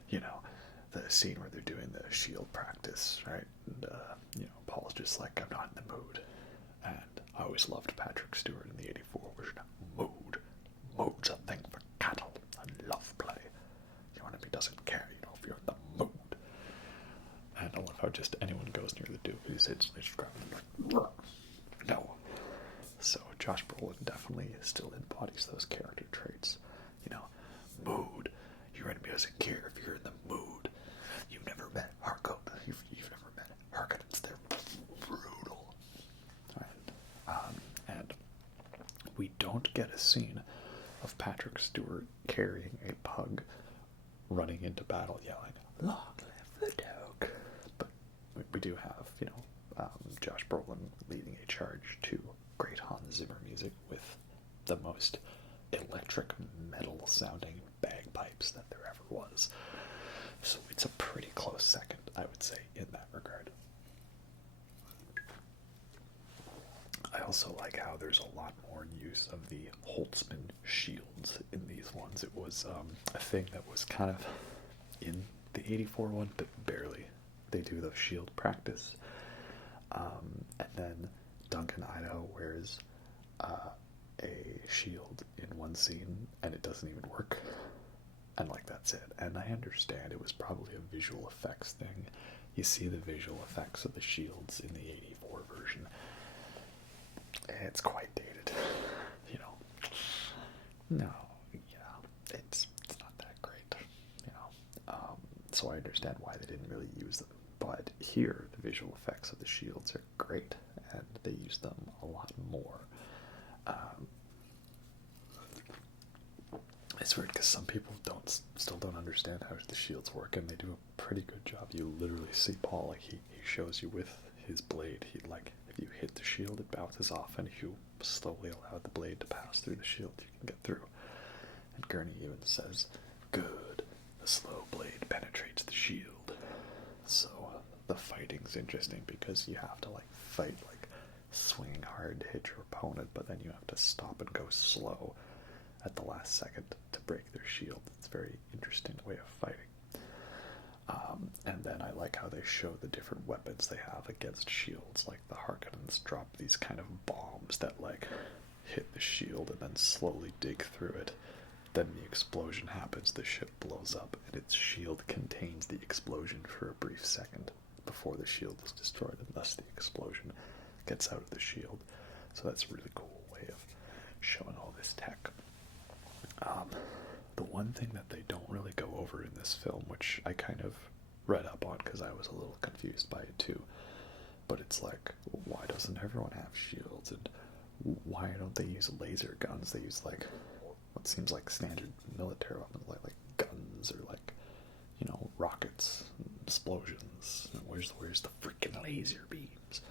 You know, the scene where they're doing the shield practice, right? And, you know, Paul's just like, I'm not in the mood. And I always loved Patrick Stewart in the 84 version. Mood. Mood's a thing for cattle. I love play. Your enemy doesn't care, you know, if you're in the mood. And I love how just anyone goes near the dude, they just grab him like, no. So Josh Brolin definitely still embodies those character traits. You know, mood. Your enemy doesn't care if you're in the mood. You've never met Harkonnen. You've never met Harkonnens. They're brutal. Right? And we don't get a scene of Patrick Stewart carrying a pug running into battle yelling, long live the dog. But we do have, you know, Josh Brolin leading a charge to great Hans Zimmer music with the most electric metal sounding bagpipes that there ever was. So it's a pretty close second, I would say, in that regard. I also like how there's a lot more use of the Holtzman shields in these ones. It was a thing that was kind of in the 84 one, but barely. They do the shield practice. And then Duncan Idaho wears a shield in one scene, and it doesn't even work. And like, that's it. And I understand it was probably a visual effects thing. You see the visual effects of the shields in the 84 version. It's quite dated, you know. No, yeah, it's not that great, you know. So I understand why they didn't really use them. But here, the visual effects of the shields are great, and they use them a lot more. It's weird because some people still don't understand how the shields work, and they do a pretty good job. You literally see Paul, like, he shows you with his blade. He, like, if you hit the shield, it bounces off, and if you slowly allow the blade to pass through the shield, you can get through. And Gurney even says, good, the slow blade penetrates the shield. So the fighting's interesting because you have to, like, fight, like, swinging hard to hit your opponent, but then you have to stop and go slow at the last second to break their shield. It's a very interesting way of fighting. And then I like how they show the different weapons they have against shields. Like the Harkonnens drop these kind of bombs that, like, hit the shield and then slowly dig through it. Then the explosion happens, the ship blows up, and its shield contains the explosion for a brief second before the shield is destroyed, and thus the explosion gets out of the shield. So that's a really cool way of showing all this tech. The one thing that they don't really go over in this film, which I kind of read up on because I was a little confused by it too, but it's like, why doesn't everyone have shields, and why don't they use laser guns? They use, like, what seems like standard military weapons, like guns or, like, you know, rockets, explosions. Why where's the freaking laser beams?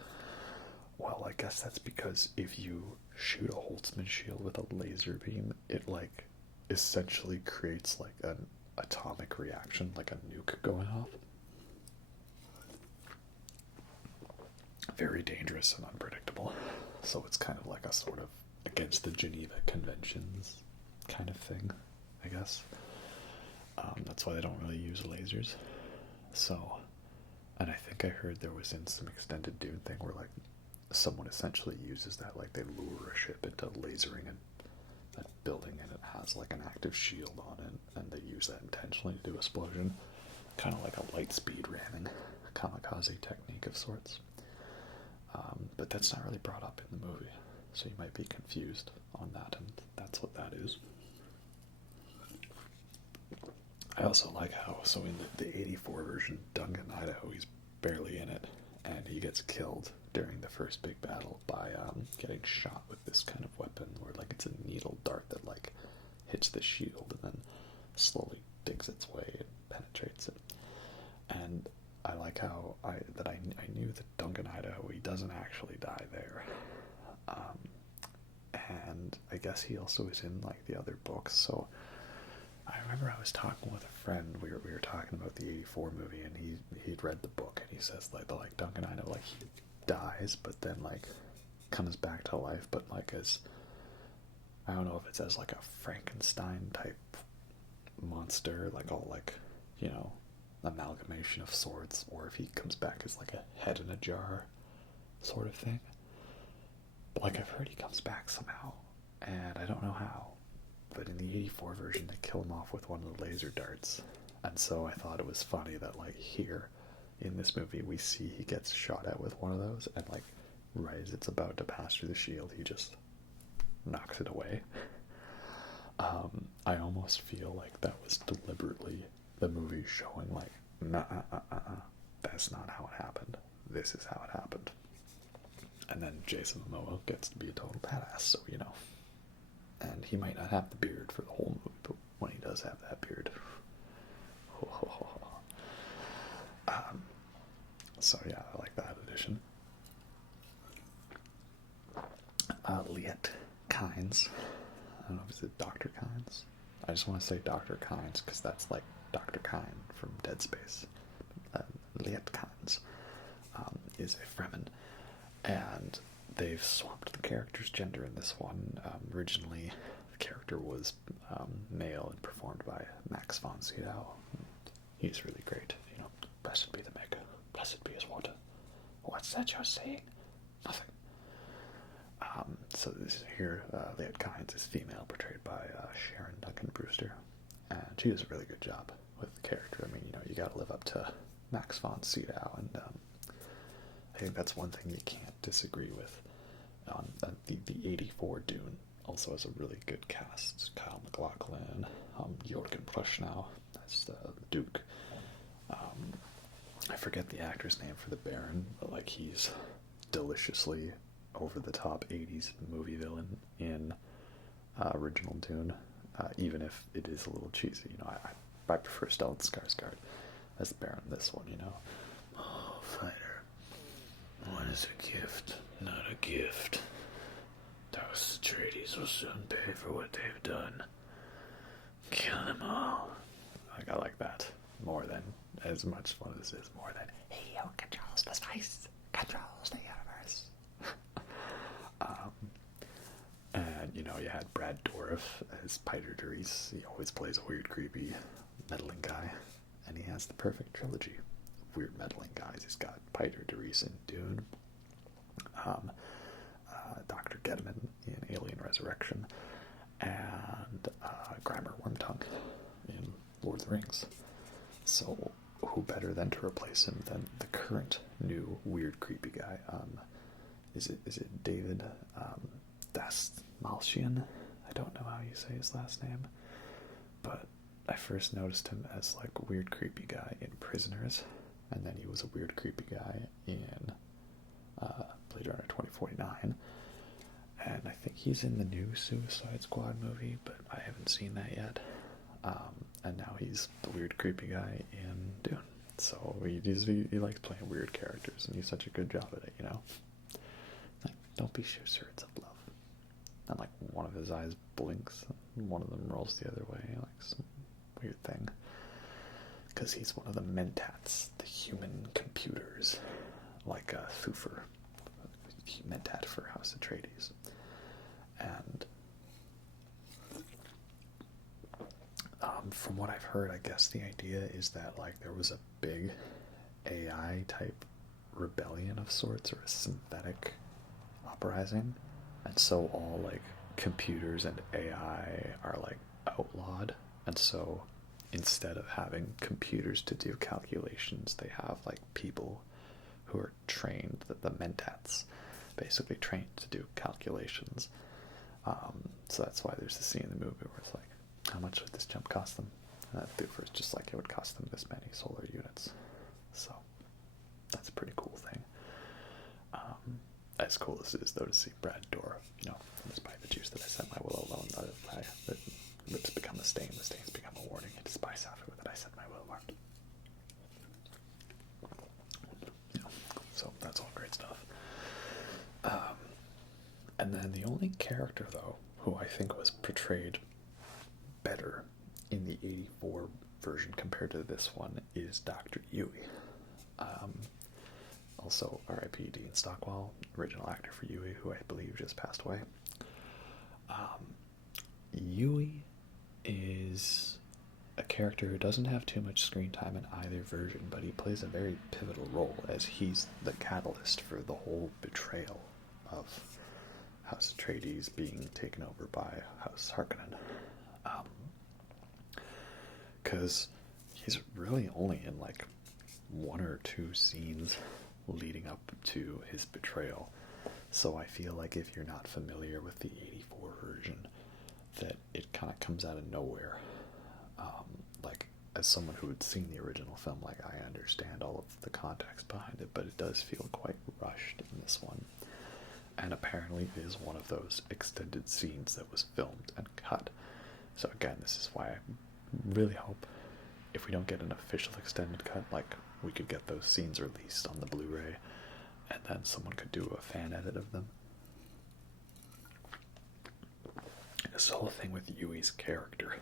Well, I guess that's because if you shoot a Holtzman shield with a laser beam, it like essentially creates like an atomic reaction, like a nuke going off. Very dangerous and unpredictable. So it's kind of like a sort of against the Geneva Conventions kind of thing, I guess. That's why they don't really use lasers. So, and I think I heard there was in some extended Dune thing where like someone essentially uses that, like they lure a ship into lasering a building and it has like an active shield on it, and they use that intentionally to do explosion, kind of like a light speed ramming kamikaze technique of sorts. But that's not really brought up in the movie, so you might be confused on that, and that's what that is. I also like how, so in the 84 version, Duncan, Idaho, he's barely in it, and he gets killed during the first big battle by getting shot with this kind of weapon, where like it's a needle dart that like hits the shield and then slowly digs its way and penetrates it. And I like how I knew that Duncan, Idaho, he doesn't actually die there. And I guess he also is in like the other books. So I remember I was talking with a friend. We were talking about the 84 movie, and he'd read the book, and he says like Duncan, Idaho, like he dies, but then like comes back to life, but like as, I don't know if it's as like a Frankenstein type monster, like all like, you know, amalgamation of sorts, or if he comes back as like a head in a jar sort of thing. But like I've heard he comes back somehow, and I don't know how. But in the 84 version, they kill him off with one of the laser darts. And so I thought it was funny that like here in this movie we see he gets shot at with one of those, and like right as it's about to pass through the shield, he just knocks it away. I almost feel like that was deliberately the movie showing like, that's not how it happened. This is how it happened. And then Jason Momoa gets to be a total badass, so you know. And he might not have the beard for the whole movie, but when he does have that beard, so yeah, I like that addition. Liet Kynes. I don't know if it's Dr. Kynes. I just want to say Dr. Kynes because that's like Dr. Kyne from Dead Space. Liet Kynes is a Fremen, and they've swapped the character's gender in this one. Originally, the character was male and performed by Max von Sydow. He's really great. You know, blessed be the Maker, blessed be his water. What's that you're saying? Nothing. So this is here, Liet Kynes is female, portrayed by Sharon Duncan Brewster, and she does a really good job with the character. I mean, you know, you got to live up to Max von Sydow, and I think that's one thing you can't disagree with. The 84 Dune also has a really good cast. Kyle MacLachlan, Jürgen Prochnow as the Duke. I forget the actor's name for the Baron, but like he's deliciously over-the-top 80s movie villain in original Dune, even if it is a little cheesy. You know, I prefer Stellan Skarsgård as the Baron in this one, you know. Oh, fighter. What is a gift? Not a gift. Those Atreides will soon pay for what they've done. Kill them all. Like, I like that more than, as much fun as it is, more than he who controls the spice controls the universe. And you know, you had Brad Dourif as Piter Doris. He always plays a weird, creepy, meddling guy, and he has the perfect trilogy of weird, meddling guys. He's got Piter Doris in Dune, Dr. Gedman in Alien Resurrection, and Grimer Wormtongue in Lord of the Rings. So, who better than to replace him than the current new weird, creepy guy? Is it David Dastmalchian? I don't know how you say his last name, but I first noticed him as like weird, creepy guy in Prisoners, and then he was a weird, creepy guy in Blade Runner 2049. And I think he's in the new Suicide Squad movie, but I haven't seen that yet. And now he's the weird, creepy guy in Dune. So he likes playing weird characters, and he's such a good job at it, you know? Like, don't be sure it's of love. And like one of his eyes blinks, and one of them rolls the other way, like some weird thing. Because he's one of the mentats, the human computers, like a Thufir, mentat for House Atreides. And from what I've heard, I guess the idea is that like there was a big AI type rebellion of sorts, or a synthetic uprising, and so all like computers and AI are like outlawed, and so instead of having computers to do calculations, they have like people who are trained, the mentats, basically trained to do calculations. So that's why there's a scene in the movie where it's like, how much would this jump cost them? Thufir's just like, it would cost them this many solar units. So that's a pretty cool thing. As cool as it is, though, to see Brad Dourif, you know, despite the juice that I set my will alone, the lips become a stain, the stains become a warning. I despise Safu that I set my will marked. You know, so that's all great stuff. And then the only character, though, who I think was portrayed better in the 84 version compared to this one is Dr. Yui. Also, R.I.P. Dean Stockwell, original actor for Yui, who I believe just passed away. Yui is a character who doesn't have too much screen time in either version, but he plays a very pivotal role, as he's the catalyst for the whole betrayal of House Atreides being taken over by House Harkonnen. Because he's really only in like one or two scenes leading up to his betrayal. So I feel like if you're not familiar with the 84 version, that it kind of comes out of nowhere. Like, as someone who had seen the original film, like, I understand all of the context behind it, but it does feel quite rushed in this one. And apparently it is one of those extended scenes that was filmed and cut. So again, this is why I really hope, if we don't get an official extended cut, like, we could get those scenes released on the Blu-ray, and then someone could do a fan edit of them. This whole thing with Yui's character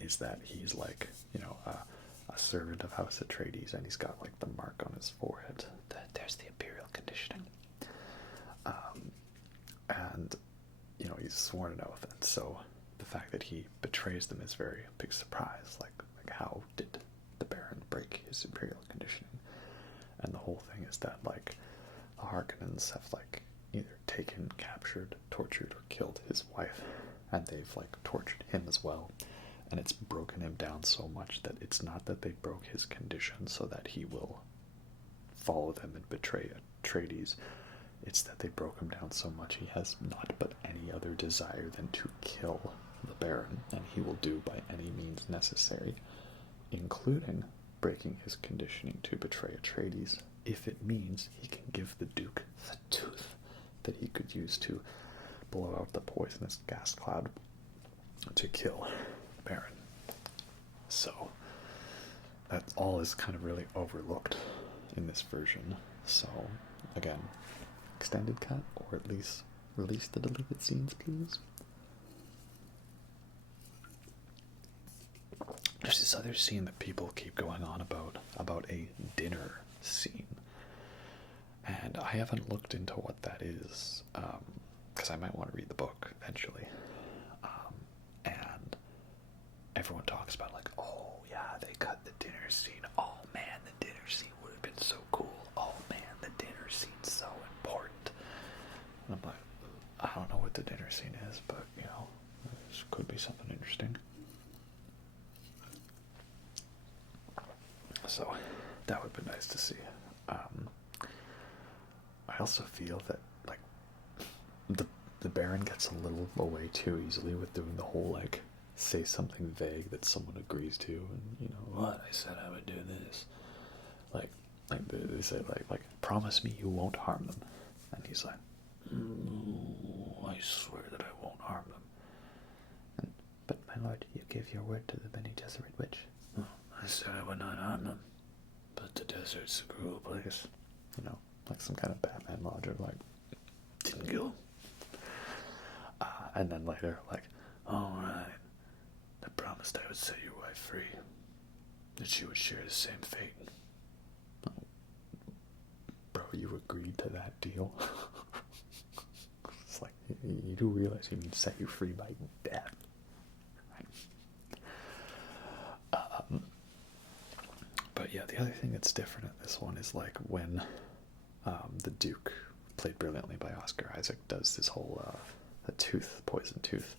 is that he's like, you know, a servant of House Atreides, and he's got like the mark on his forehead. There's the Imperial conditioning. And, you know, he's sworn an oath, and so the fact that he betrays them is very big surprise. Like how did the Baron break his Imperial conditioning? And the whole thing is that, like, the Harkonnens have, like, either taken, captured, tortured, or killed his wife, and they've, like, tortured him as well, and it's broken him down so much that it's not that they broke his condition so that he will follow them and betray Atreides. It's that they broke him down so much he has not but any other desire than to kill the Baron, and he will do by any means necessary, including breaking his conditioning to betray Atreides, if it means he can give the Duke the tooth that he could use to blow out the poisonous gas cloud to kill the Baron. So that all is kind of really overlooked in this version. So again, extended cut, or at least release the deleted scenes, please. There's this other scene that people keep going on about a dinner scene, and I haven't looked into what that is, because I might want to read the book eventually. And everyone talks about, like, oh yeah, they cut the dinner scene. Oh man, the dinner scene would have been so cool. Oh man, the dinner scene's so important. And I'm like, I don't know what the dinner scene is, but, you know, this could be something interesting. So that would be nice to see. I also feel that, like, the Baron gets a little away too easily with doing the whole, like, say something vague that someone agrees to, and, you know, what, I said I would do this. Like they say, like, promise me you won't harm them. And he's like, I swear that I won't harm them. But my lord, you gave your word to the Bene Gesserit witch. Oh, I said I would not harm them. but the desert's a cruel place. You know, like some kind of Batman logic, like, didn't kill him. And then later, like, alright, I promised I would set your wife free, that she would share the same fate. Oh, bro, you agreed to that deal? It's like, you do realize he means set you free by death. But yeah, the other thing that's different in this one is like when the Duke, played brilliantly by Oscar Isaac, does this whole the poison tooth.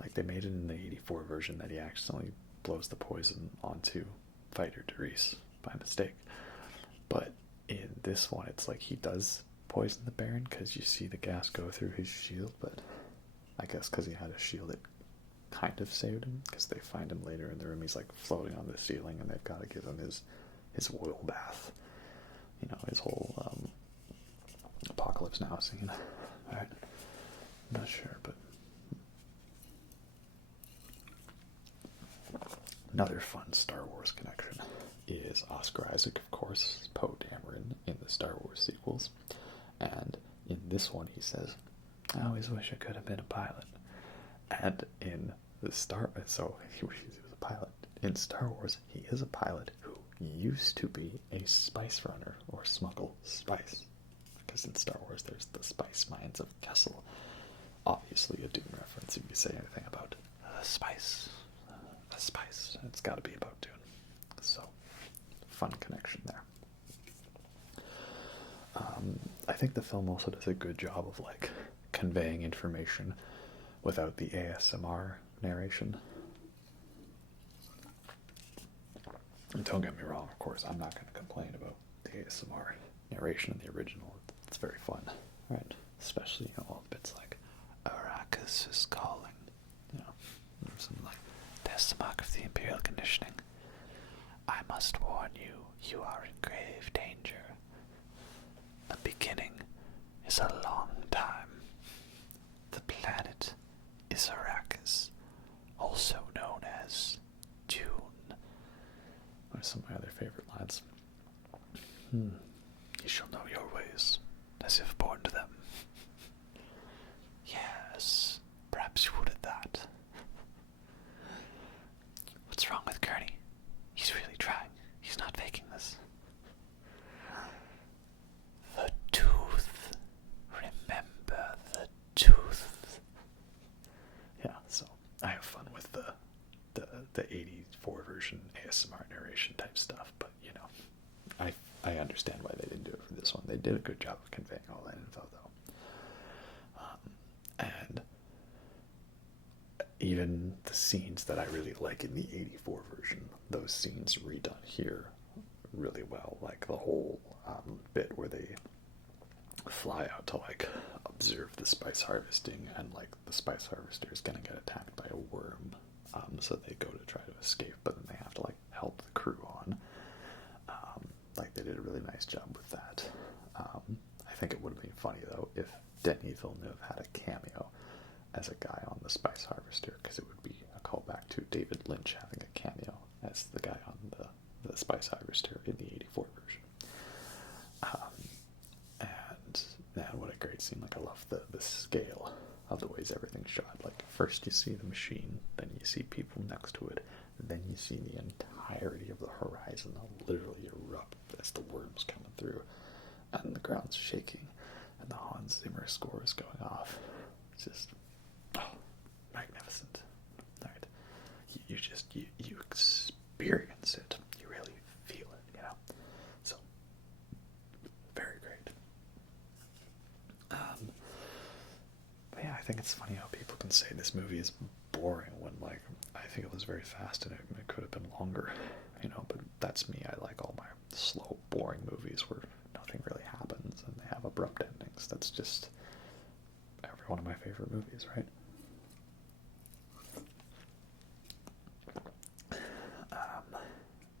Like they made it in the '84 version that he accidentally blows the poison onto Fighter Derice by mistake. But in this one, it's like he does poison the Baron because you see the gas go through his shield, but I guess because he had a shield, it kind of saved him, because they find him later in the room. He's like floating on the ceiling, and they've got to give him his oil bath. You know, his whole Apocalypse Now scene. Alright. I'm not sure, but another fun Star Wars connection is Oscar Isaac, of course, Poe Dameron in the Star Wars sequels. And in this one he says, I always wish I could have been a pilot. And in the so he wishes he was a pilot. In Star Wars, he is a pilot who used to be a spice runner, or smuggle spice. Because in Star Wars there's the spice mines of Kessel. Obviously a Dune reference if you say anything about spice. Spice. It's got to be about Dune. So, fun connection there. I think the film also does a good job of like conveying information without the ASMR narration. And don't get me wrong, of course, I'm not going to complain about the ASMR narration in the original. It's very fun, right? Especially, you know, all the bits like Arrakis is calling, you know, something like, there's the mark of the Imperial conditioning. I must warn you, you are in grave danger. The beginning is a long time. The planet is Arrakis, also known as Dune. What are some of my other favorite lines? You shall know your ways, as if born to them. Yes, perhaps you would at that. What's wrong with Kearney? He's really trying. He's not faking this. The tooth. Remember the tooth. Yeah, so I have fun with the 84 version ASMR narration type stuff, but you know, I understand why they didn't do it for this one. They did a good job of conveying all that info, though. And even the scenes that I really like in the 84 version, those scenes redone here really well. Like the whole bit where they fly out to like observe the spice harvesting, and like the spice harvester is gonna get attacked by a worm, so they go to try to escape, but then they have to like help the crew on. Like they did a really nice job with that. I think it would have been funny though if Denis Villeneuve had a cameo as a guy on the spice harvester, because it would be a callback to David Lynch having a cameo as the guy on the spice harvester in the 84 version. And man, what a great scene. Like I love the scale of the ways everything's shot. Like first you see the machine, then you see people next to it, then you see the entirety of the horizon literally erupt as the worm's coming through, and the ground's shaking, and the Hans Zimmer score is going off. It's just magnificent. All right, you experience it. You really feel it, you know. So very great. But yeah, I think it's funny how people can say this movie is boring when, like, I think it was very fast and it could have been longer, you know. But that's me. I like all my slow, boring movies where nothing really happens and they have abrupt endings. That's just every one of my favorite movies, right?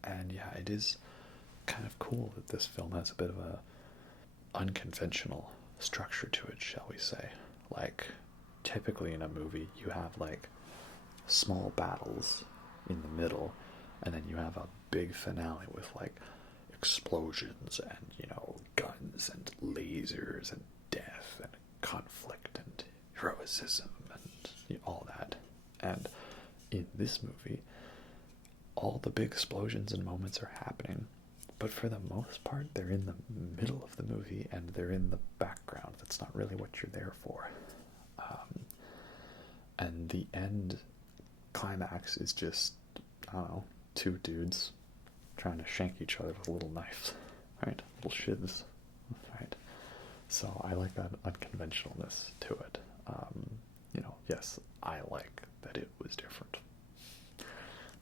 And yeah, it is kind of cool that this film has a bit of a unconventional structure to it, shall we say. Like, typically in a movie, you have like small battles in the middle, and then you have a big finale with like explosions and, guns and lasers and death and conflict and heroism and all that. And in this movie, all the big explosions and moments are happening, but for the most part, they're in the middle of the movie and they're in the background. That's not really what you're there for. And the end climax is just, I don't know, two dudes trying to shank each other with little knives, right? Little shivs, right? So I like that unconventionalness to it. Yes, I like that it was different.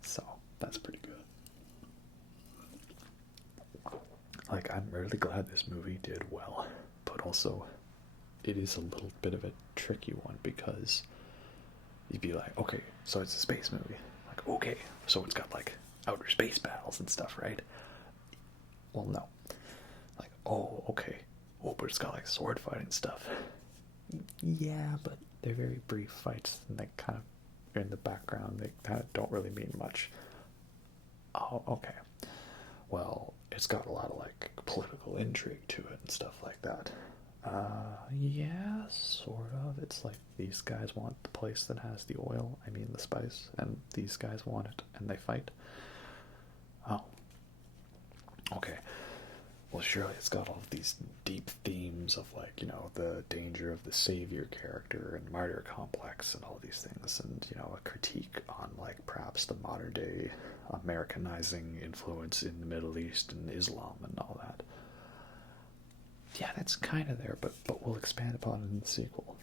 So that's pretty good. Like, I'm really glad this movie did well, but also it is a little bit of a tricky one because you'd be like, okay, so it's a space movie. Like, okay, so it's got like outer space battles and stuff, right? Well, no. Like, oh, okay. Oh, but it's got like sword fighting stuff. Yeah, but they're very brief fights and they kind of are in the background. They kind of don't really mean much. Oh, okay. Well, it's got a lot of like political intrigue to it and stuff like that. Yeah, sort of. It's like these guys want the place that has the oil, the spice, and these guys want it, and they fight. Oh. Okay. Well, surely it's got all of these deep themes of, like, the danger of the savior character and martyr complex and all these things, and, a critique on, like, perhaps the modern-day Americanizing influence in the Middle East and Islam and all that. Yeah, that's kind of there, but we'll expand upon it in the sequel.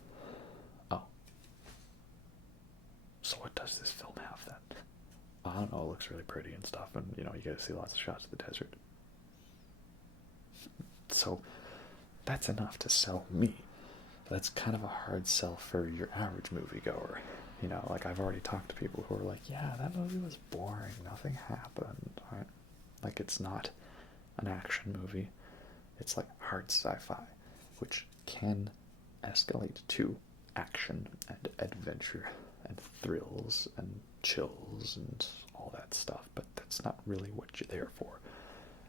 Oh. So what does this film have, then? I don't know, it looks really pretty and stuff, and, you get to see lots of shots of the desert. So that's enough to sell me. That's kind of a hard sell for your average moviegoer. Like, I've already talked to people who are like, yeah, that movie was boring, nothing happened. Right? Like, it's not an action movie. It's like hard sci-fi, which can escalate to action and adventure and thrills and chills and all that stuff, but that's not really what you're there for.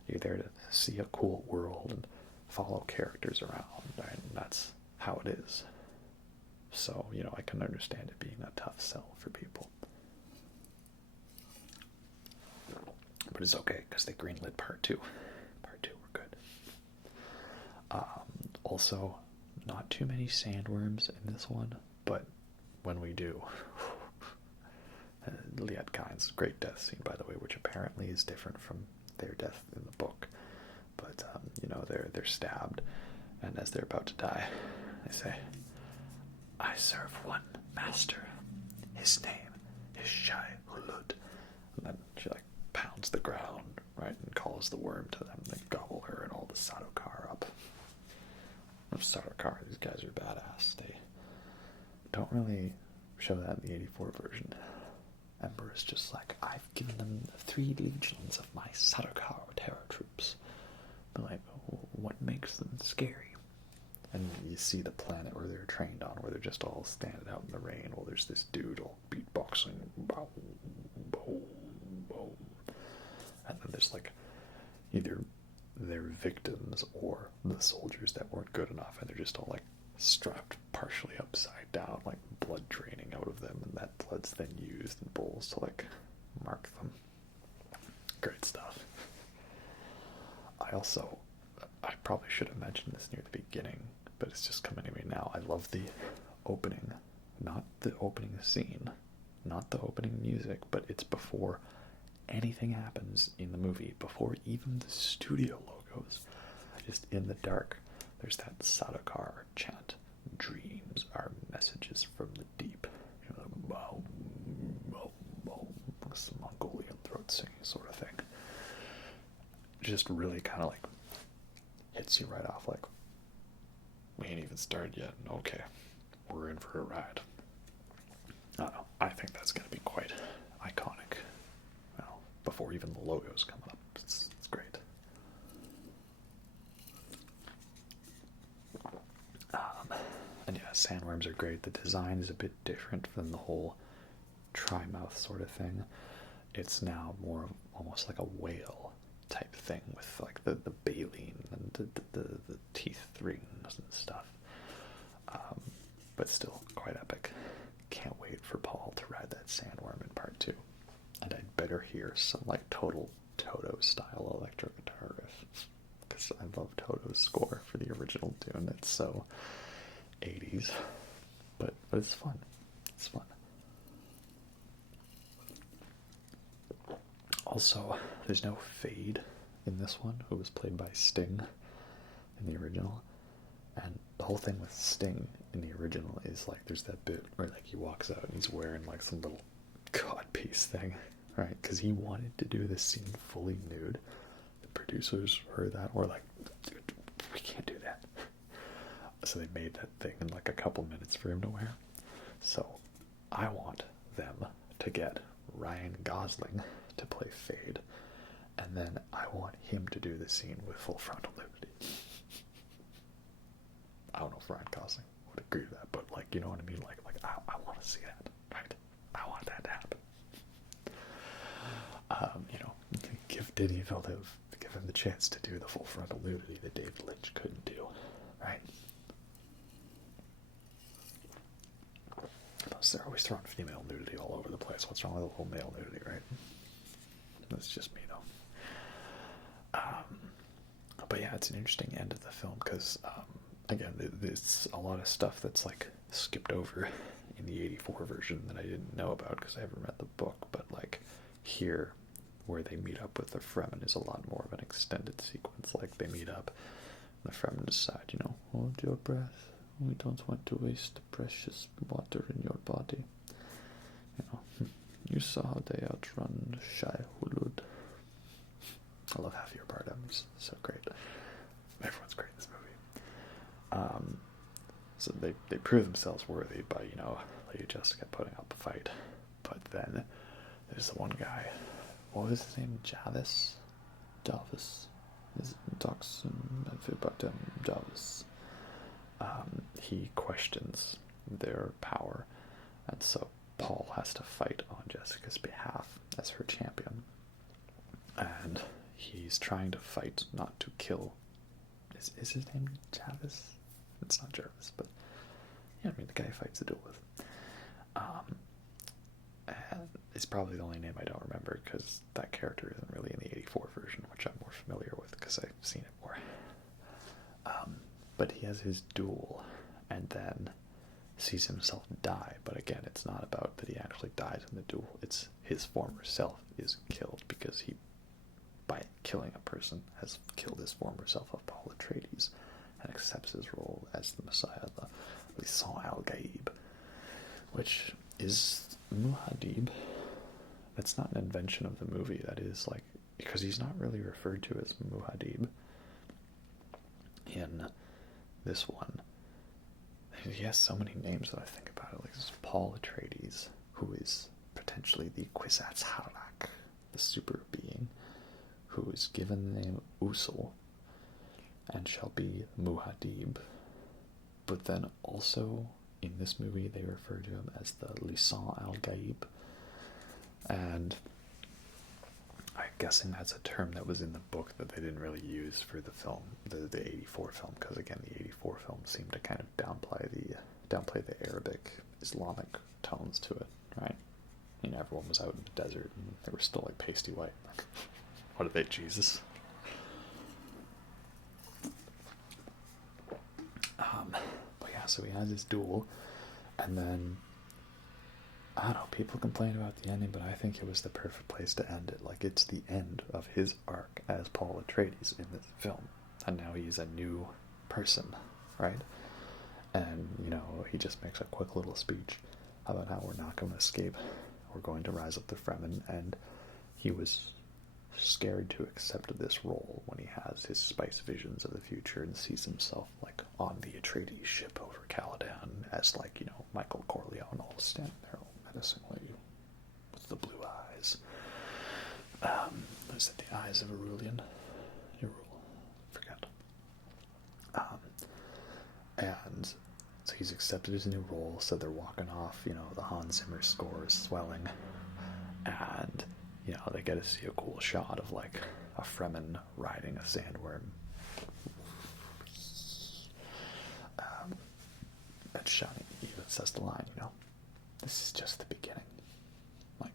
You're there to see a cool world and follow characters around, and that's how it is. So, I can understand it being a tough sell for people. But it's okay, because they greenlit part 2. Part 2 were good. Also, not too many sandworms in this one, but when we do, Liet Kynes' great death scene, by the way, which apparently is different from their death in the book. But, they're stabbed, and as they're about to die, they say, I serve one master. His name is Shai Hulud. And then she, like, pounds the ground, right, and calls the worm to them. They gobble her and all the Sardaukar up. Sardaukar, these guys are badass. They don't really show that in the 84 version. Ember is just like, I've given them 3 legions of my Sardaukar terror troops. But, like, what makes them scary? And you see the planet where they're trained on, where they're just all standing out in the rain. Well, there's this dude all beatboxing. Boom, boom, boom. And then there's, like, either their victims or the soldiers that weren't good enough, and they're just all, like, strapped partially upside down, like blood draining out of them, and that blood's then used in bowls to, like, mark them. Great stuff. I probably should have mentioned this near the beginning, but it's just coming to me now. I love the opening, not the opening scene, not the opening music, but it's before anything happens in the movie, before even the studio logos. Just in the dark, there's that Sardaukar chant. Dreams are messages from the deep. Bow, bow, bow. Some Mongolian throat singing sort of thing. Just really kind of like hits you right off, like, we ain't even started yet. Okay, we're in for a ride. I don't know. I think that's going to be quite iconic. Well, before even the logos come up. It's great. And yeah, sandworms are great. The design is a bit different than the whole tri-mouth sort of thing. It's now more almost like a whale type thing. thing with like the baleen and the teeth rings and stuff. But still quite epic. Can't wait for Paul to ride that sandworm in part 2. And I'd better hear some like total Toto style electric guitar riff, because I love Toto's score for the original Dune. It's so 80s, but it's fun. It's fun. Also, there's no Fade in this one, who was played by Sting in the original. And the whole thing with Sting in the original is like there's that bit where like he walks out and he's wearing like some little codpiece thing, right? Because he wanted to do this scene fully nude. The producers heard that, were like, dude, we can't do that. So they made that thing in like a couple minutes for him to wear. So I want them to get Ryan Gosling to play Fade, and then I want him to do the scene with full frontal nudity. I don't know if Ryan Gosling would agree to that, but like, you know what I mean? Like I want to see that, right? I want that to happen. You know, give Denis Villeneuve, give him the chance to do the full frontal nudity that David Lynch couldn't do, right? Plus, they're always throwing female nudity all over the place. What's wrong with a little male nudity, right? That's just me, though. But yeah, it's an interesting end of the film because, again, there's a lot of stuff that's like skipped over in the '84 version that I didn't know about because I haven't read the book. But like here, where they meet up with the Fremen is a lot more of an extended sequence. Like they meet up, and the Fremen decide, you know, hold your breath. We don't want to waste the precious water in your body. You know, you saw how they outrun Shai Hulud. I love Javier Bardem. He's so great. Everyone's great in this movie. So they prove themselves worthy by, you know, Lady Jessica putting up a fight. But then there's the one guy. What was his name? Jarvis? Jarvis. Is it Doxum? Jarvis. He questions their power, and so Paul has to fight on Jessica's behalf as her champion. And he's trying to fight not to kill. Is his name Jarvis? It's not Jarvis, but yeah, I mean the guy he fights the duel with. And it's probably the only name I don't remember because that character isn't really in the '84 version, which I'm more familiar with because I've seen it more. But he has his duel and then sees himself die. But again, it's not about that he actually dies in the duel. It's his former self is killed because he, by killing a person, has killed his former self of Paul Atreides and accepts his role as the Messiah, the Lisan al-Gaib, which is Muad'Dib. That's not an invention of the movie. That is like, because he's not really referred to as Muad'Dib in this one. He has so many names that I think about it. Like this is Paul Atreides, who is potentially the Kwisatz Haderach, the super being, who is given the name Usul and shall be Muad'Dib. But then also in this movie they refer to him as the Lisan al-Gaib, and I'm guessing that's a term that was in the book that they didn't really use for the film, the '84 film, because again the '84 film seemed to kind of downplay the Arabic Islamic tones to it, right? You know, everyone was out in the desert and they were still like pasty white. Like, what are they, Jesus? But yeah, so he has his duel, and then I don't know, people complain about the ending, but I think it was the perfect place to end it. Like, it's the end of his arc as Paul Atreides in this film, and now he's a new person, right? And, you know, he just makes a quick little speech about how we're not going to escape, we're going to rise up the Fremen, and he was scared to accept this role when he has his spice visions of the future and sees himself, like, on the Atreides ship over Caladan as, like, you know, Michael Corleone all standing there menacingly with the blue eyes. Is it the eyes of Aurelian? Forget. And so he's accepted his new role, so they're walking off, you know, the Hans Zimmer score is swelling, and you know, they get to see a cool shot of like a Fremen riding a sandworm. And Shani even says the line, you know, this is just the beginning. Like,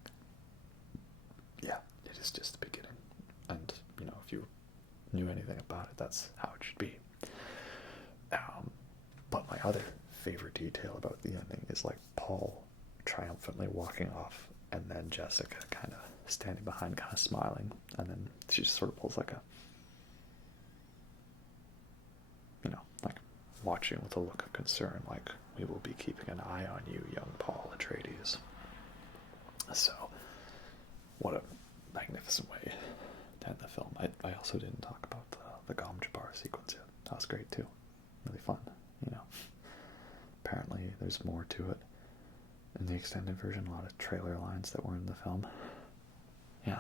yeah, it is just the beginning. And, you know, if you knew anything about it, that's how it should be. But my other favorite detail about the ending is like Paul triumphantly walking off, and then Jessica kind of standing behind, kind of smiling, and then she just sort of pulls like a, you know, like watching with a look of concern, like, we will be keeping an eye on you, young Paul Atreides. So, what a magnificent way to end the film. I also didn't talk about the Gom Jabbar sequence yet. That was great too. Really fun, you know. Apparently there's more to it in the extended version, a lot of trailer lines that weren't in the film. Yeah.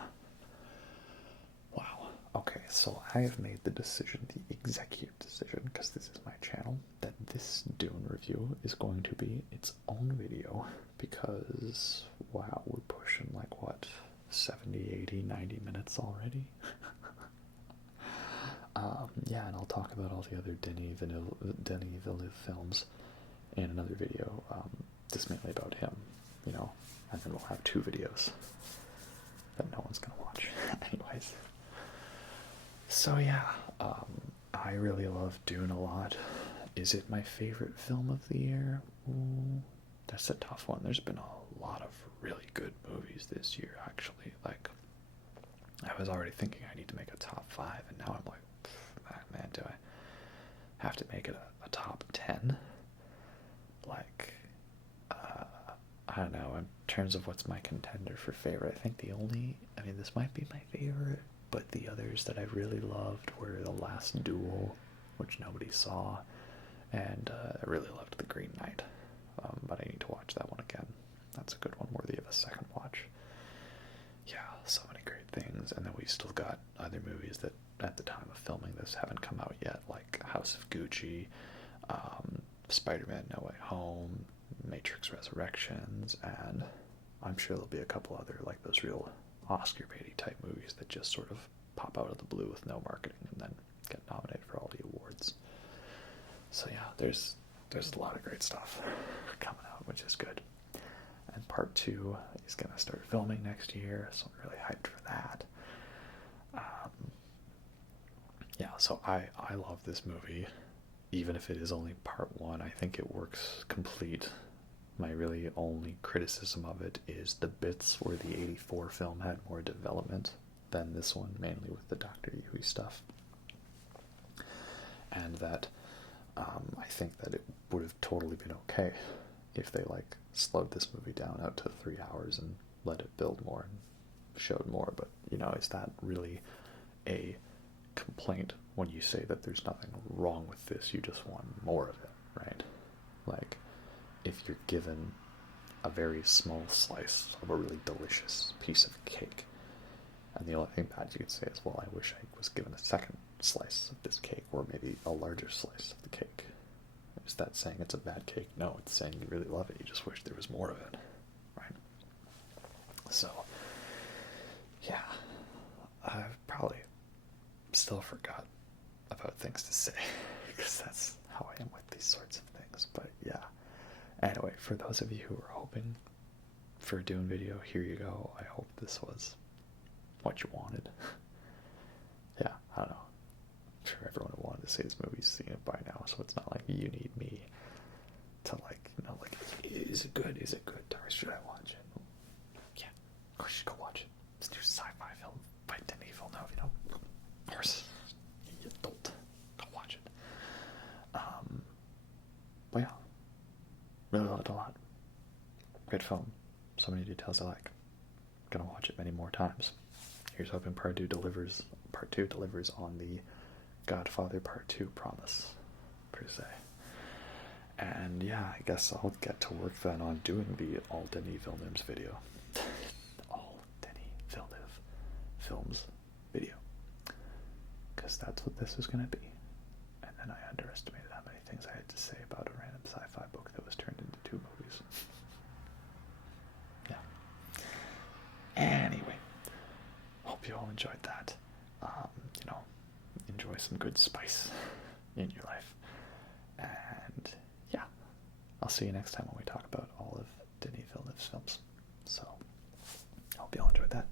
Wow. Okay, so I have made the decision, the executive decision, because this is my channel, that this Dune review is going to be its own video, because, wow, we're pushing like, what, 70, 80, 90 minutes already? Yeah, and I'll talk about all the other Denis Villeneuve films in another video, just mainly about him, you know, and then we'll have 2 videos that no one's gonna watch. Anyways. So yeah, I really love Dune a lot. Is it my favorite film of the year? Ooh, that's a tough one. There's been a lot of really good movies this year, actually. Like, I was already thinking I need to make a top 5, and now I'm like, man, do I have to make it a top 10? Like, I don't know, in terms of what's my contender for favorite, I think this might be my favorite, but the others that I really loved were The Last Duel, which nobody saw, and I really loved The Green Knight, but I need to watch that one again. That's a good one, worthy of a second watch. Yeah, so many great things, and then we still got other movies that at the time of filming this haven't come out yet, like House of Gucci, Spider-Man No Way Home, Matrix Resurrections, and I'm sure there'll be a couple other, like, those real Oscar baity type movies that just sort of pop out of the blue with no marketing and then get nominated for all the awards. So yeah, there's a lot of great stuff coming out, which is good. And part 2 is going to start filming next year, so I'm really hyped for that. Yeah, so I love this movie. Even if it is only part 1, I think it works complete. My really only criticism of it is the bits where the 84 film had more development than this one, mainly with the Dr. Yuhi stuff. And that I think that it would have totally been okay if they like slowed this movie down out to 3 hours and let it build more and showed more. But, you know, is that really a complaint when you say that there's nothing wrong with this, you just want more of it, right? Like, if you're given a very small slice of a really delicious piece of cake, and the only thing bad you could say is, well, I wish I was given a second slice of this cake, or maybe a larger slice of the cake. Is that saying it's a bad cake? No, it's saying you really love it, you just wish there was more of it, right? So, yeah, I've probably still forgot about things to say, because that's how I am with these sorts of things, but yeah. Anyway, for those of you who are hoping for a Dune video, here you go. I hope this was what you wanted. Yeah, I don't know. I'm sure everyone who wanted to see this movie's seen it by now, so it's not like you need me to, like, you know, like, is it good? Is it good? Or should I watch it? Yeah, of course you should go watch it. It's a new sci-fi film by Denis Villeneuve, you know. Of course, you adult. Go watch it. But yeah, really loved it a lot. Great film. So many details I like. Gonna watch it many more times. Here's hoping Part 2 delivers on the Godfather Part 2 promise, per se. And yeah, I guess I'll get to work then on doing the All Denis Villeneuve's video. All Denis Villeneuve Films video. Because that's what this is gonna be. And then I underestimated how many things I had to say about a random sci-fi book that was turned into 2 movies. Yeah. Anyway, you all enjoyed that. Enjoy some good spice in your life. And yeah, I'll see you next time when we talk about all of Denis Villeneuve's films. So, I hope you all enjoyed that.